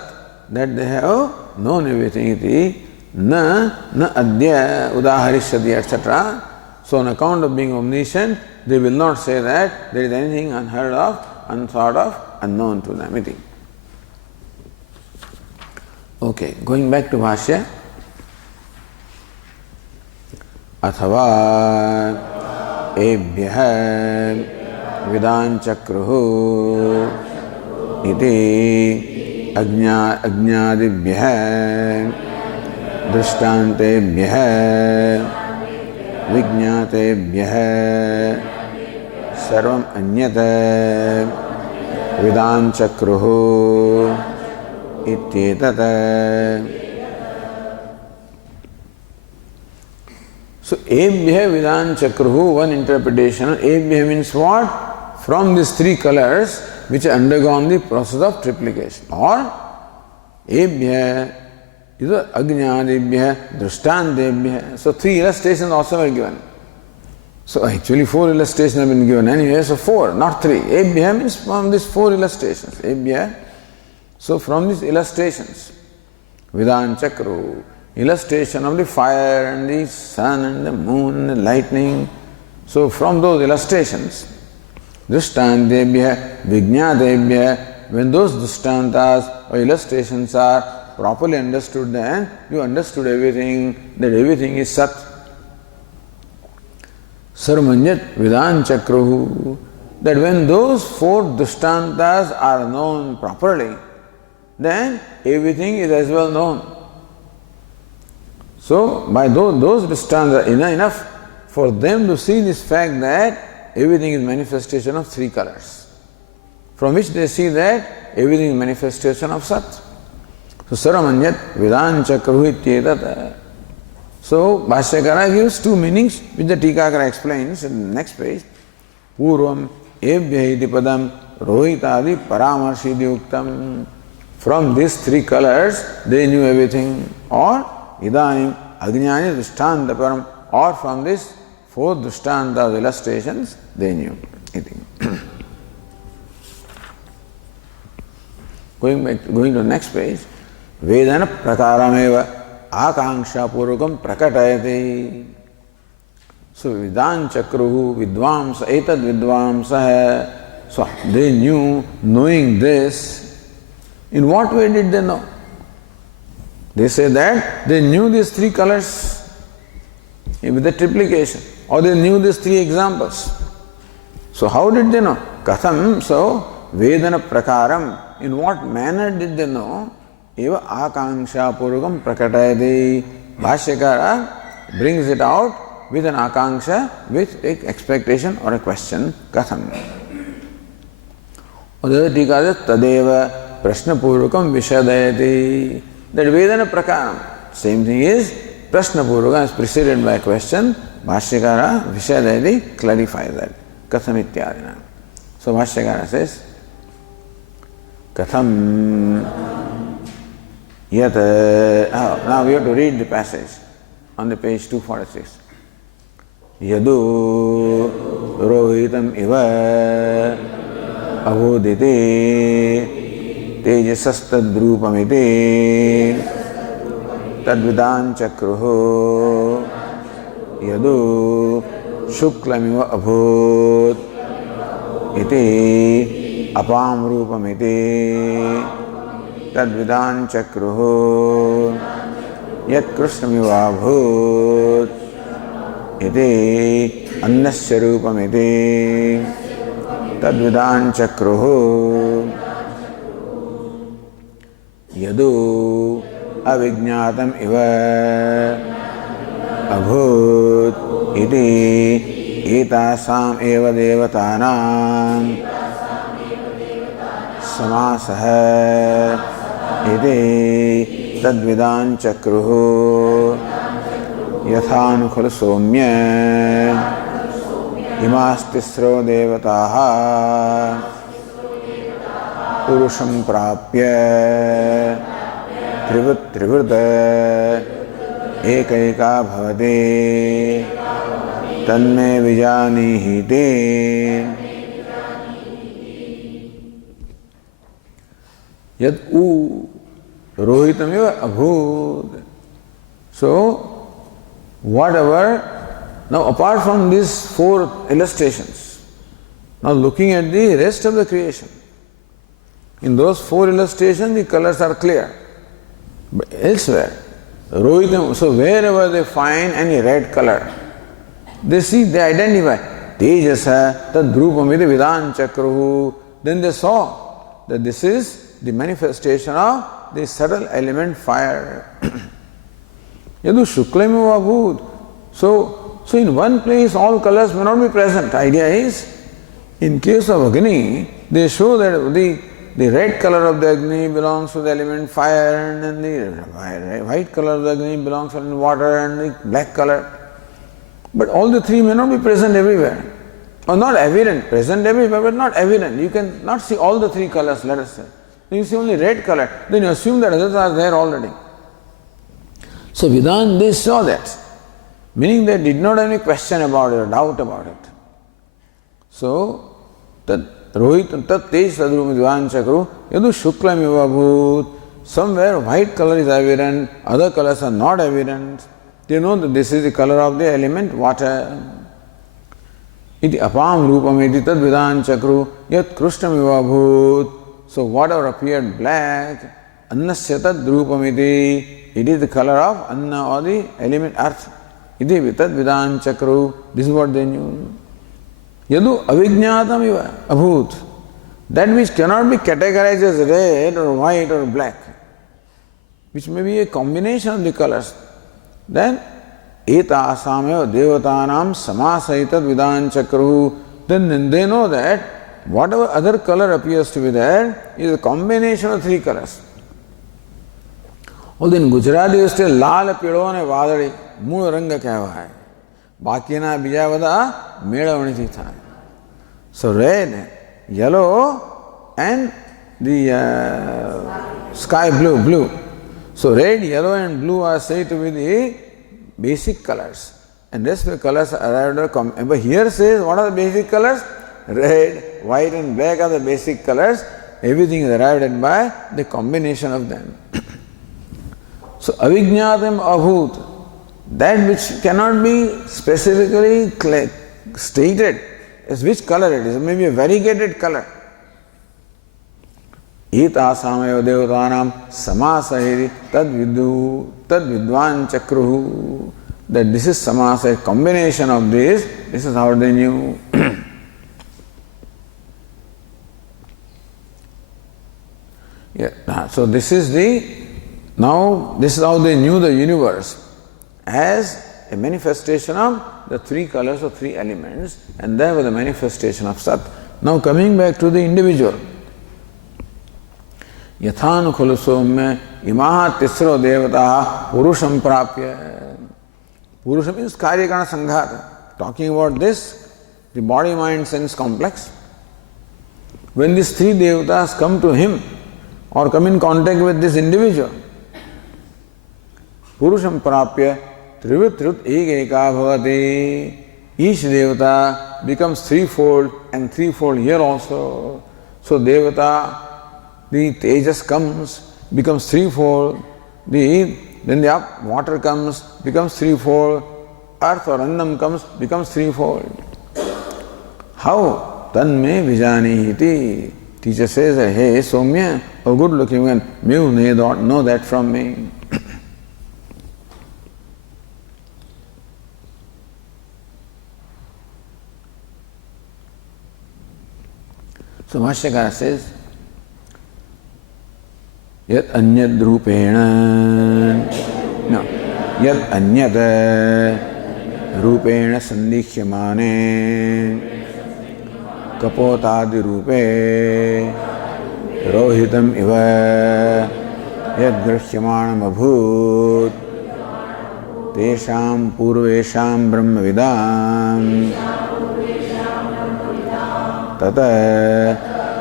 that they have known everything iti, na adya udaharishyati, etc. So on account of being omniscient, they will not say that there is anything unheard of, unthought of, unknown to them iti. Okay, going back to Bhashya. Athava ebhyah vidan chakruhu iti ajñādibhyah drishtantebhyah vijñātebhyah sarvam anyata vidan chakruhu ityetata. So, ebhyah vidan chakruhu, one interpretation. Ebhyah means what? From these three colors which have undergone the process of triplication. Or, ebhyah is agnyādibhyah drishtantebhyah. So, three illustrations also are given. So, actually 4 illustrations have been given anyway, so 4, not 3. Ebhyah means from these 4 illustrations. Ebhyah. So, from these illustrations, vidan chakru, illustration of the fire and the sun and the moon and the lightning. So, from those illustrations, drishtantebhyah, vijñātebhyah, when those drishtantas or illustrations are properly understood, then you understood everything, that everything is Sat. Sarvanyat vidan chakruhu, that when those 4 drishtantas are known properly, then everything is as well known. So, by those drishtantas are enough for them to see this fact that everything is manifestation of 3 colors, from which they see that everything is manifestation of Sat. So, Saramanyat vidan chakruhu ityetata. So, Bhashyakara gives 2 meanings which the Tikakara explains in the next page. Purvam ebhyah iti padam rohitadi paramarshidi uktam. From these 3 colors, they knew everything. Or, idanim agnyani drishtantaparam. Or from this four drishantas, illustrations, they knew. Going to the next page, Vedana prakarameva akanksha purukam prakatayate. So Vidan Chakruhu Vidvamsa Etad Vidvamsa. So they knew, knowing this, in what way did they know? They say that they knew these three colors with the triplication, or they knew these three examples. So how did they know? Katham, so Vedana Prakaram, in what manner did they know? Eva Akanksha Purukam Prakatayati. Bhashyakara brings it out with an akanksha, with an expectation or a question. Katham. Udaya Tika Tadeva Prashna Purukam Vishadayati. That Vedana Prakaram, same thing is Prashna Purukam is preceded by a question. Bhashyakara Vishadayati clarifies that. Katham ityadina. So Bhashyakara says, Katham yat. Now we have to read the passage on the page 246. Yadu rohitam iva avodite tejasastadrupamite tadvidan chakruho yadu shuklamiva abhut iti apam rupamite tadvidan chakruho yat krishnamiva abhut iti annasya rupamiti tadvidan chakruhu yadu avijñātam iva abhut iti etāsāṃ eva devatānaṃ samāsah iti tadvidan chakruhu yathanukhal somya imastisro devataha purusham prapya trivrta ekaika bhavate tanme vijanihite. Yad u rohitamiva abhut. So whatever, now apart from these four illustrations, now looking at the rest of the creation, in those four illustrations the colors are clear, but elsewhere, rohitam, so wherever they find any red color, they see, they identify, tejasa tad drupamiti vidan chakruhu, then they saw that this is the manifestation of the subtle element fire. Yadu shuklamiva abhut. So in one place all colors may not be present. The idea is, in case of Agni, they show that the red color of the Agni belongs to the element fire, and then the white color of the Agni belongs to the water, and the black color. But all the three may not be present everywhere. Or not evident, present everywhere, but not evident. You can not see all the three colors, let us say. You see only red color, then you assume that others are there already. So Vidan, they saw that, meaning they did not have any question about it or doubt about it. So, tat rohit tat tej sadrum Vidan chakru yadu shuklam bhut. Somewhere white color is evident, other colors are not evident. They know that this is the color of the element water. Iti apam rupam iti tad Vidan chakru yat krushnam bhut. So whatever appeared black, annasya tad rupam iti. It is the color of anna or the element earth. Iti vitad vidan chakru. This is what they knew. Yadu avijñātam iva abhut. That which cannot be categorized as red or white or black, which may be a combination of the colors. Then etāsāṃ devatānaṃ samāsahitad vidan chakru. Then they know that whatever other color appears to be there is a combination of three colors. Although in Gujarati you say लाल पीड़ो ने वादड़ी मूल रंग कहवाए, बाकी ना बीजा वदा मेड़वणी थी था. So red, yellow, and the sky blue. So red, yellow, and blue are said to be the basic colors, and rest of the colors arrived at but here says what are the basic colors? Red, white and black are the basic colors. Everything is arrived at by the combination of them. So avijñātam abhūt, that which cannot be specifically stated as which color it is, maybe a variegated color. Etāsāmayo devatānām samāsahiri tad vidvān chakruhu. That this is samasa, a combination of this is how they knew. Yeah. So this is how they knew the universe as a manifestation of the three colors of three elements, and that was the manifestation of Sat. Now coming back to the individual. Yathanukhulu somya imaha tisro devataha purusham prapya. Purusha means karyakana sanghata. Talking about this, the body, mind, sense complex. When these three devatas come to him or come in contact with this individual, Purusham prapya trivit ekeka bhavati. Each devata becomes threefold, and threefold here also. So devata, the tejas comes, becomes threefold. Then the water comes, becomes threefold. Earth or annam comes, becomes threefold. How? Tanme vijanihiti. Teacher says, hey Somya, a good looking man, you know that from me. So Bhashyakara says, Yat anyad rupena, Yat anyad rupena sandikhyamane, kapotadi rupe, rohitam iva, Yad grahyamanam abhut, tesham purvesham brahmavidam, tata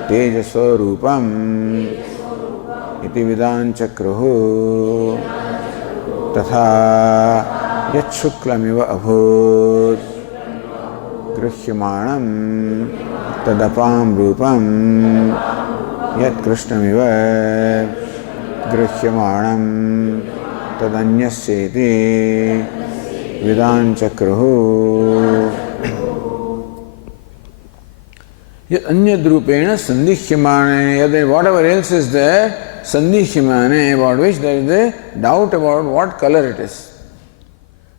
tejaso rupam, iti vidān chakruhu tatha yachshuklamiva abhūt grihyamanam tadapam rupam yat krishnamiva grihyamanam tadanyasyeti vidān chakruhu yat anyad rupena sandikhyamane, whatever else is there, sandikhyamane, about which there is a doubt about what color it is.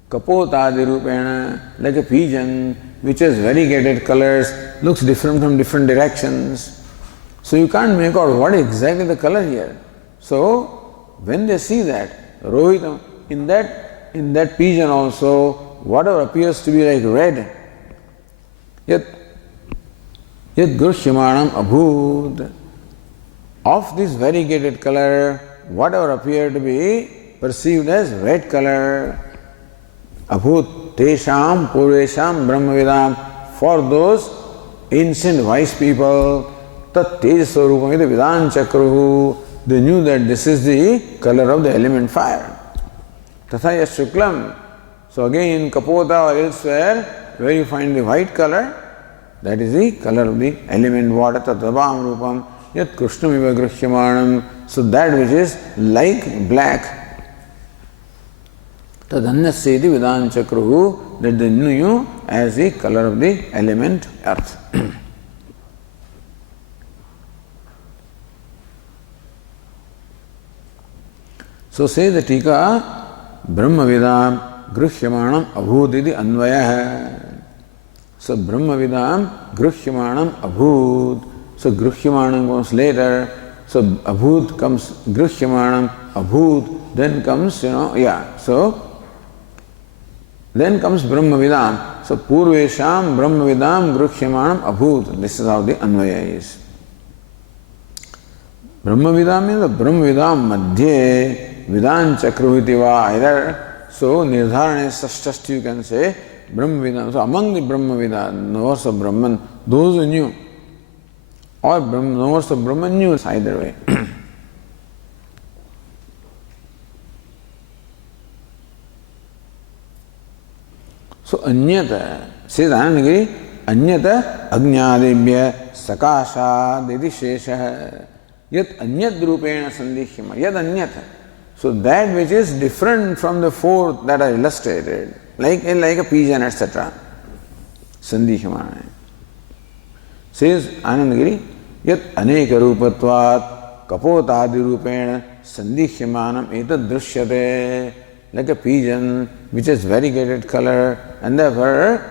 Kapotadi rupena, like a pigeon which has variegated colors, looks different from different directions. So you can't make out what exactly the color here. So when they see that, rohitam, in that pigeon also, whatever appears to be like red, yat grihyamanam abhūt, of this variegated color, whatever appeared to be perceived as red color, abhūt tesham purvesham brahmavidam, for those ancient wise people, tat tejasvarupam iti vidān chakruhu, they knew that this is the color of the element fire. Tatha yashuklam. So again in Kapota or elsewhere, where you find the white color, that is the color of the element water, tatadabam rupam, yat krishnamiva grihyamanam, so that which is like black, tadhanyasyeti vidān chakruhu, that they knew as the color of the element earth. So says the Tika, Brahmavidam grihyamanam abhūt iti anvayah. So Brahmavidam grihyamanam abhūt. So grihyamanam comes later. So abhūt comes grihyamanam abhūt. Then comes, so then comes Brahmavidam. So purvesham Brahmavidam grihyamanam abhūt. This is how the anvaya is. Brahmavidam means the Brahmavidam madhye vidān chakruhiti va, either. So nirdharane sasthasti you can say Brahmavidam. So among the Brahmavidas, knowers of Brahman, those who knew, or knowers of Brahman knew, either way. So anyata, says Anandagiri, anyata ajnadebhya sakasha dedi shesha yat anyat rupena sandikhyama yad anyata. So that which is different from the four that are illustrated, like a pigeon, etc. Sandikhyama. Says Anandagiri, yat aneka rupatvat kapotadi rupena sandikhymanam etad drishyate. Like a pigeon which has variegated color and therefore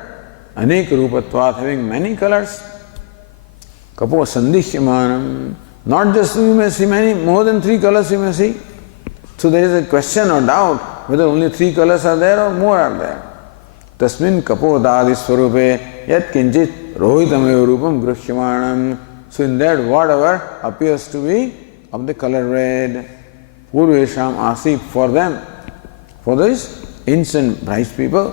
anek rupatvat, having many colors. Kapo sandihyamanam, not just you may see many, more than 3 colors you may see. So there is a question or doubt whether only 3 colors are there or more are there. Tasmin kapo dadi swarupe yat kinchit rohitamev rupam gruhyamanam. So in that whatever appears to be of the color red, purvesham asip, for them, for these ancient bright people,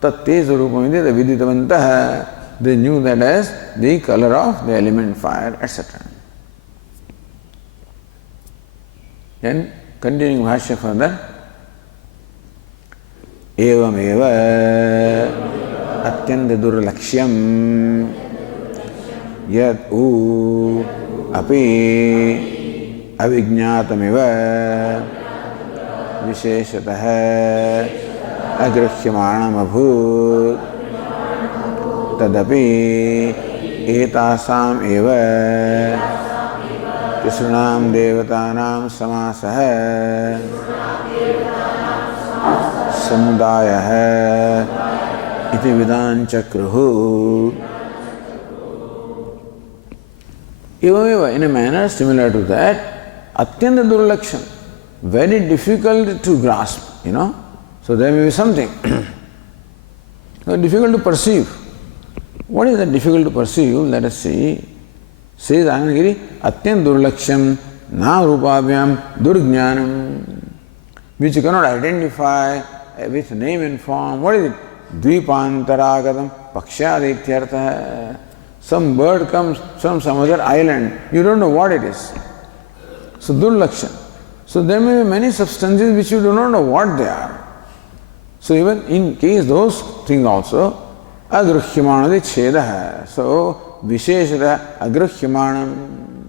tat tej rupamide viditavantaha, they knew that as the color of the element fire, etc. Then continuing Bhashya further, evam eva atyanta durlaksham yat u api avijñātameva विशेषतः अगृह्यमाणमभूत् तदपि एतासाम् एव तिसृणां देवतानां समासः समुदायः इति विदान् चक्रुः. Evam, in a manner similar to that, atyanta durlaksham, very difficult to grasp, So there may be something difficult to perceive. What is that difficult to perceive? Let us see. Says Anandagiri, atyant durlaksham na rupabhyam durjnanam, which you cannot identify with name and form. What is it? Dvipantaragatam pakshadityartha. Some bird comes from some other island. You don't know what it is. So durlaksham. So there may be many substances which you do not know what they are. So even in case those things also, agruhyamanadi chedaha. So visheshata agruhyamanam.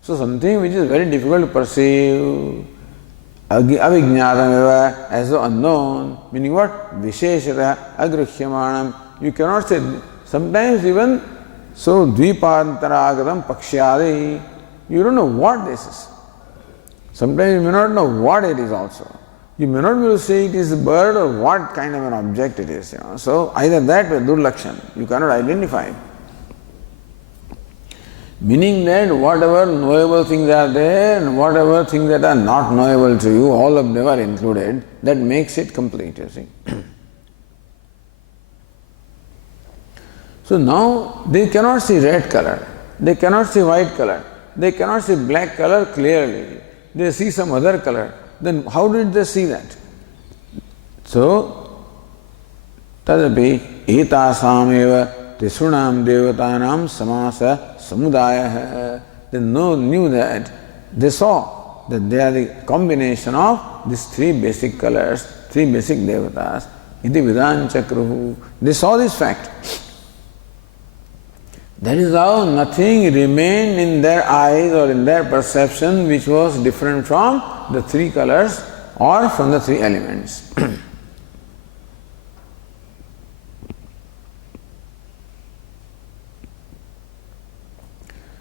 So something which is very difficult to perceive, avijñātameva, as though unknown, meaning what? Visheshata agruhyamanam. You cannot say, sometimes even, so dvipantaragatam pakshyādi, you don't know what this is. Sometimes you may not know what it is also. You may not be able to say it is a bird or what kind of an object it is. So either that or durlakshan, you cannot identify. Meaning that whatever knowable things are there and whatever things that are not knowable to you, all of them are included. That makes it complete, you see. So now they cannot see red color, they cannot see white color, they cannot see black color clearly. They see some other color. Then how did they see that? So, tadapi etasameva tisrunam devatanam samasa samudaya. They knew that, they saw that they are the combination of these 3 basic colors, 3 basic devatas. Iti vidan chakruhu. They saw this fact. That is how nothing remained in their eyes or in their perception which was different from the 3 colors or from the 3 elements.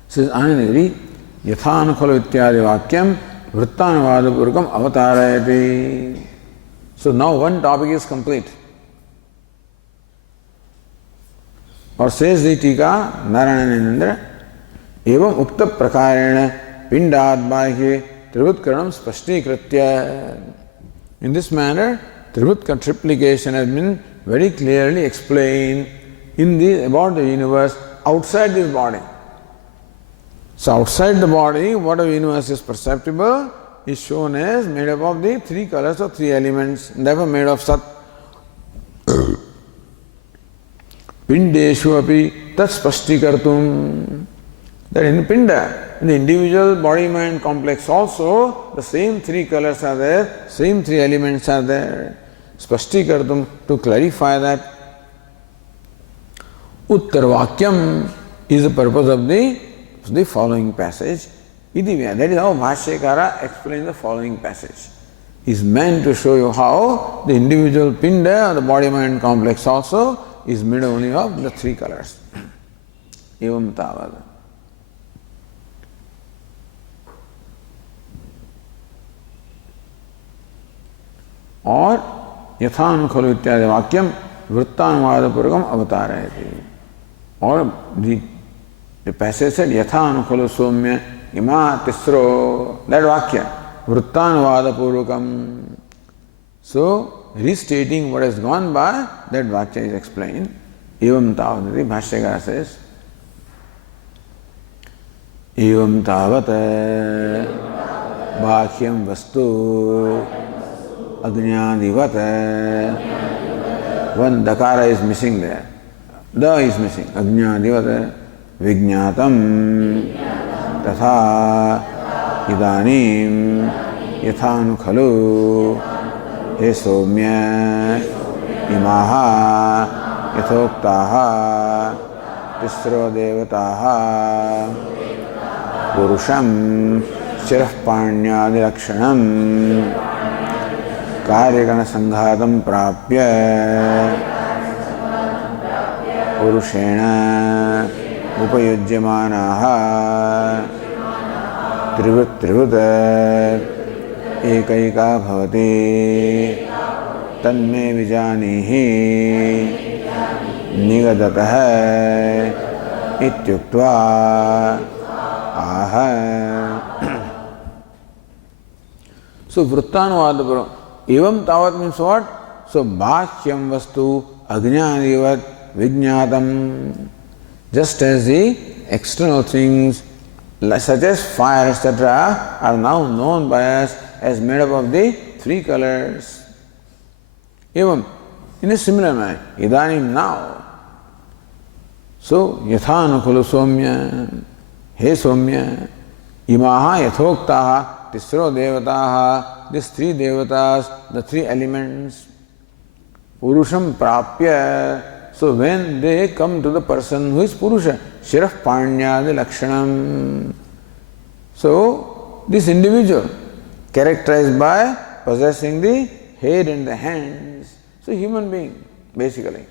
Says Anandagiri, yathanukhalu ityadi vakyam vrittanavadapurkam avatarayati. So now one topic is complete. और शेष दी टीका नारायणेन्द्र एवं उक्त प्रकारेण पिंडाद बाह्ये त्रिभुत्करणम स्पष्टीकृत्य. In this manner, Tribhutka triplication has been very clearly explained in the about the universe outside this body. So outside the body, whatever universe is perceptible is shown as made up of the 3 colors or 3 elements, therefore made of Sat. Pindeshu api tat spashtikartum. That in Pinda, in the individual body-mind complex also, the same 3 colors are there, same 3 elements are there. Spashtikartum, to clarify that, Uttarvakyam is the purpose of the following passage. That is how Bhashyakara explains the following passage. Is meant to show you how the individual pinda or the body-mind complex also is made only of the three colors. Evam tavad. और यथानु खलु इत्यादि वाक्यम वृत्तानुवाद पूर्वकम अवतारयति. और the passage said यथानु खलु सौम्य इमा तिस्रो, that vakya वृत्तानुवाद पूर्वकम. So restating what has gone by, that vakya is explained. Evam tavadati, Bhashyakara says, evam tavat bhakyam vastu Agnyadivat. One dakara is missing there. Da is missing. Agnyadivat Vijñātam Tatha Idanim Yathanu Khalu He Somya Imaha Yathoktaha Tisro Devataha Purusham Shirahpanyadi Lakshanam कार्यगण संघातम प्राप्य पुरुषेण उपयुज्यमानाः त्रिवृत् एकैका भवति तन्मे विजानीहि निगदतः इत्युक्त्वा आह. So वृत्तानुवाद Evam tavat means what? So bhakyam vastu agnyadivat vijñātam. Just as the external things such as fire, etc. are now known by us as made up of the three colors. Evam, in a similar manner, idanim now. So yathanu khulu somya, he somya, imaha yathoktaha, tisro devataha. These three devatas, the three elements, Purusham Prapya. So when they come to the person who is Purusha, Shirah Panyadi Lakshanam. So this individual, characterized by possessing the head and the hands. So human being, basically.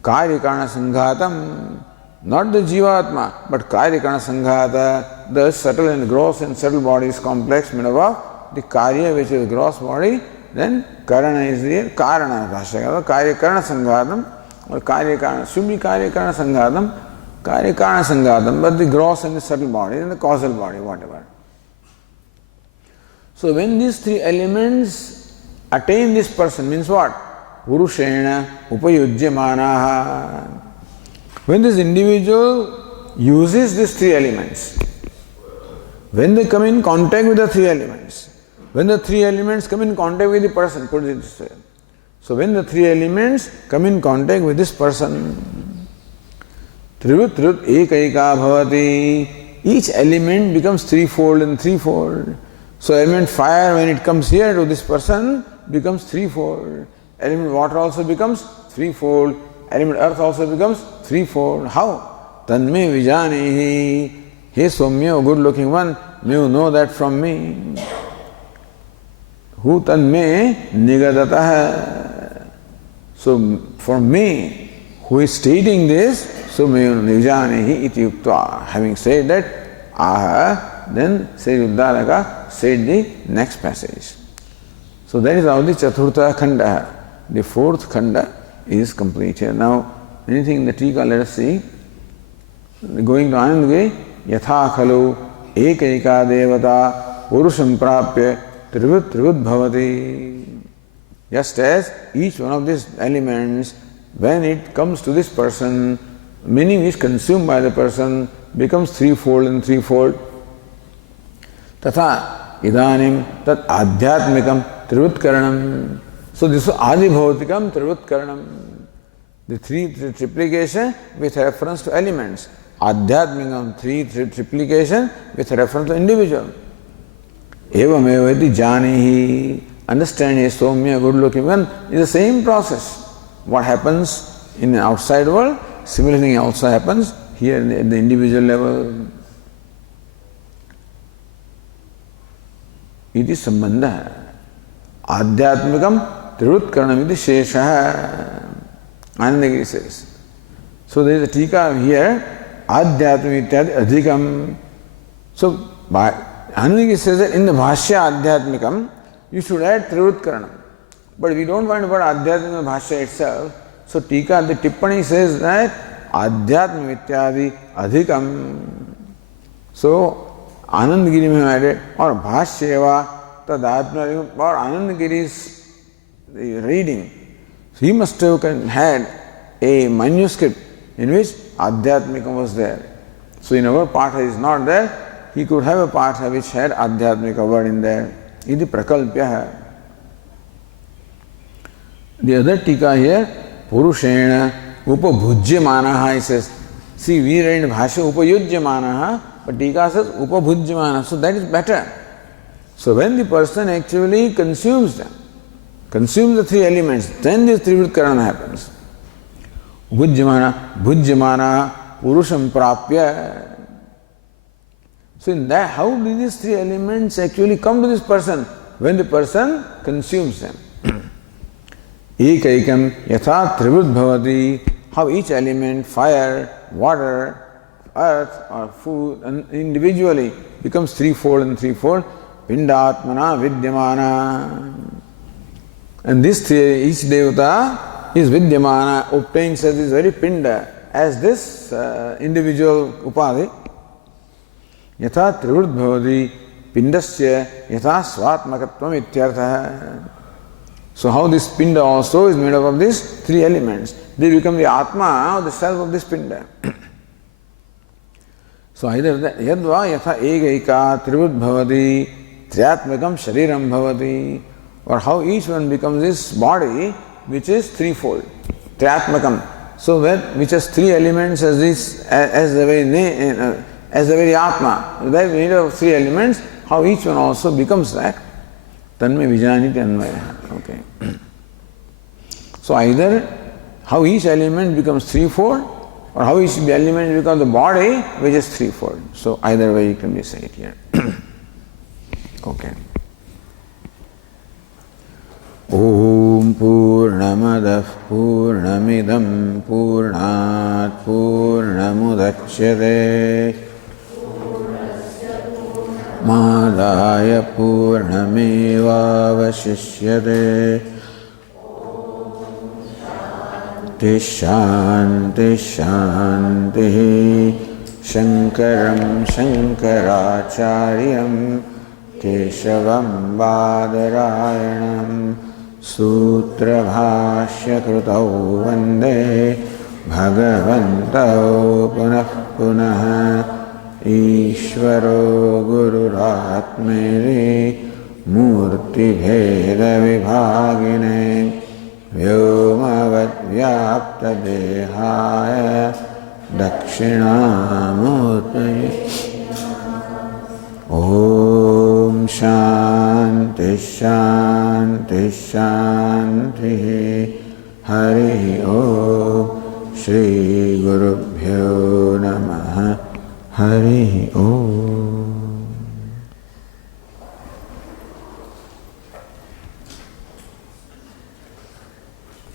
Karyakarana Sanghatam, not the Jivatma, but Karyakarana Sanghata, the subtle and gross and subtle bodies complex made of the karya which is gross body, then karana is there, karana bhashyakara, karya karana sanghatam, or karya karana, should be karya karana sanghatam, but the gross and the subtle body and the causal body, whatever. So when these three elements attain this person, means what? Purushena upayujyamanaha. When this individual uses these three elements, when they come in contact with the three elements, when the three elements come in contact with the person, put it this way. So when the three elements come in contact with this person, trivut ekaika bhavati, each element becomes threefold and threefold. So element fire, when it comes here to this person, becomes threefold. Element water also becomes threefold. Element earth also becomes threefold. How? Tanme vijanihi. Hey Somya, O good looking one, may you know that from me. Hu tanme nigadataha. So for me, who is stating this, so may you nivjanihi iti yuktva. Having said that, aha, then Sri Uddalaka said the next passage. So that is how the Chaturtha Khanda, the fourth Khanda is complete here. Now, anything in the Tika, let us see. Going to Anandagiri, Yatha Khalu Ekaika Devata Purusham Prapya Trivut Bhavati. Just as each one of these elements, when it comes to this person, meaning is consumed by the person, becomes threefold and threefold. Tatha idanim tat adhyatmikam trivutkaranam. So this is adibhautikam trivutkaranam. The three triplication with reference to elements. Adhyatmikam, three triplication with reference to individual. Evam evati janihi. Understand a Somya, good looking one, is the same process. What happens in the outside world similar thing also happens here at the individual level. Iti sambandha adhyatmikam trivutkaranam iti shesha. Anandagiri says. So there is a tika here, adhyatmik ityadi adhikam. So Anandagiri says that in the bhashya adhyatmikam, you should add trivutkaranam. But we don't find about adhyatmik in the bhashya itself. So tika, the tippani says that adhyatmik ityadi adhikam. So Anandagiri may have added, or bhashyeva tadatma, or Anandagiri's reading. So he must have had a manuscript in which adhyatmikam was there. So in our patha is not there, he could have a patha which had adhyatmika word in there. Iti prakalpya. The other tika here, purushena upabhujyamanaha, he says. See, we read in bhashya upayujyamanaha, but tika says upabhujyamanaha. So that is better. So when the person actually consumes them, consumes the three elements, then this trivutkarana happens. Bhujyamana, bhujyamana, purusham prapya. So in that, how do these three elements actually come to this person? When the person consumes them. Ekaikam yatha trivut bhavati, how each element, fire, water, earth or food, and individually becomes threefold and threefold. Pindatmana vidyamana. And this three, each devata is vidyamana, obtains as this very pinda, as this individual upadhi. Yatha trivut bhavati pindasya yatha svatmakatvam ityartha. So how this pinda also is made up of these three elements. They become the atma or the self of this pinda. So either that yadva yatha egaika trivut bhavati triatmakam shariram bhavati, or how each one becomes this body which is threefold. Triatmakam. So which has three elements as this as the very atma. That made of three elements, how each one also becomes that. Tanme vijaniti anvaya. Okay. So either how each element becomes threefold, or how each element becomes the body which is threefold. So either way it can be said here. Okay. Om Purnamadah Purnamidam Purnat Purnamudachyate Madaya Purnamevavashishyate Tishanti Shanti Shankaram Shankaracharyam Keshavam Badarayanam Sutra Bhashya Krutau Vande Bhagavantau Punah Punah Ishvaro Gururatmeri Murti Bheda Vibhagine Vyomavad Vyapta Dehaya Dakshinamurtaye. Om Shanti Shanti Shanti Hari Om Shri Gurubhyo Namaha Hari Om.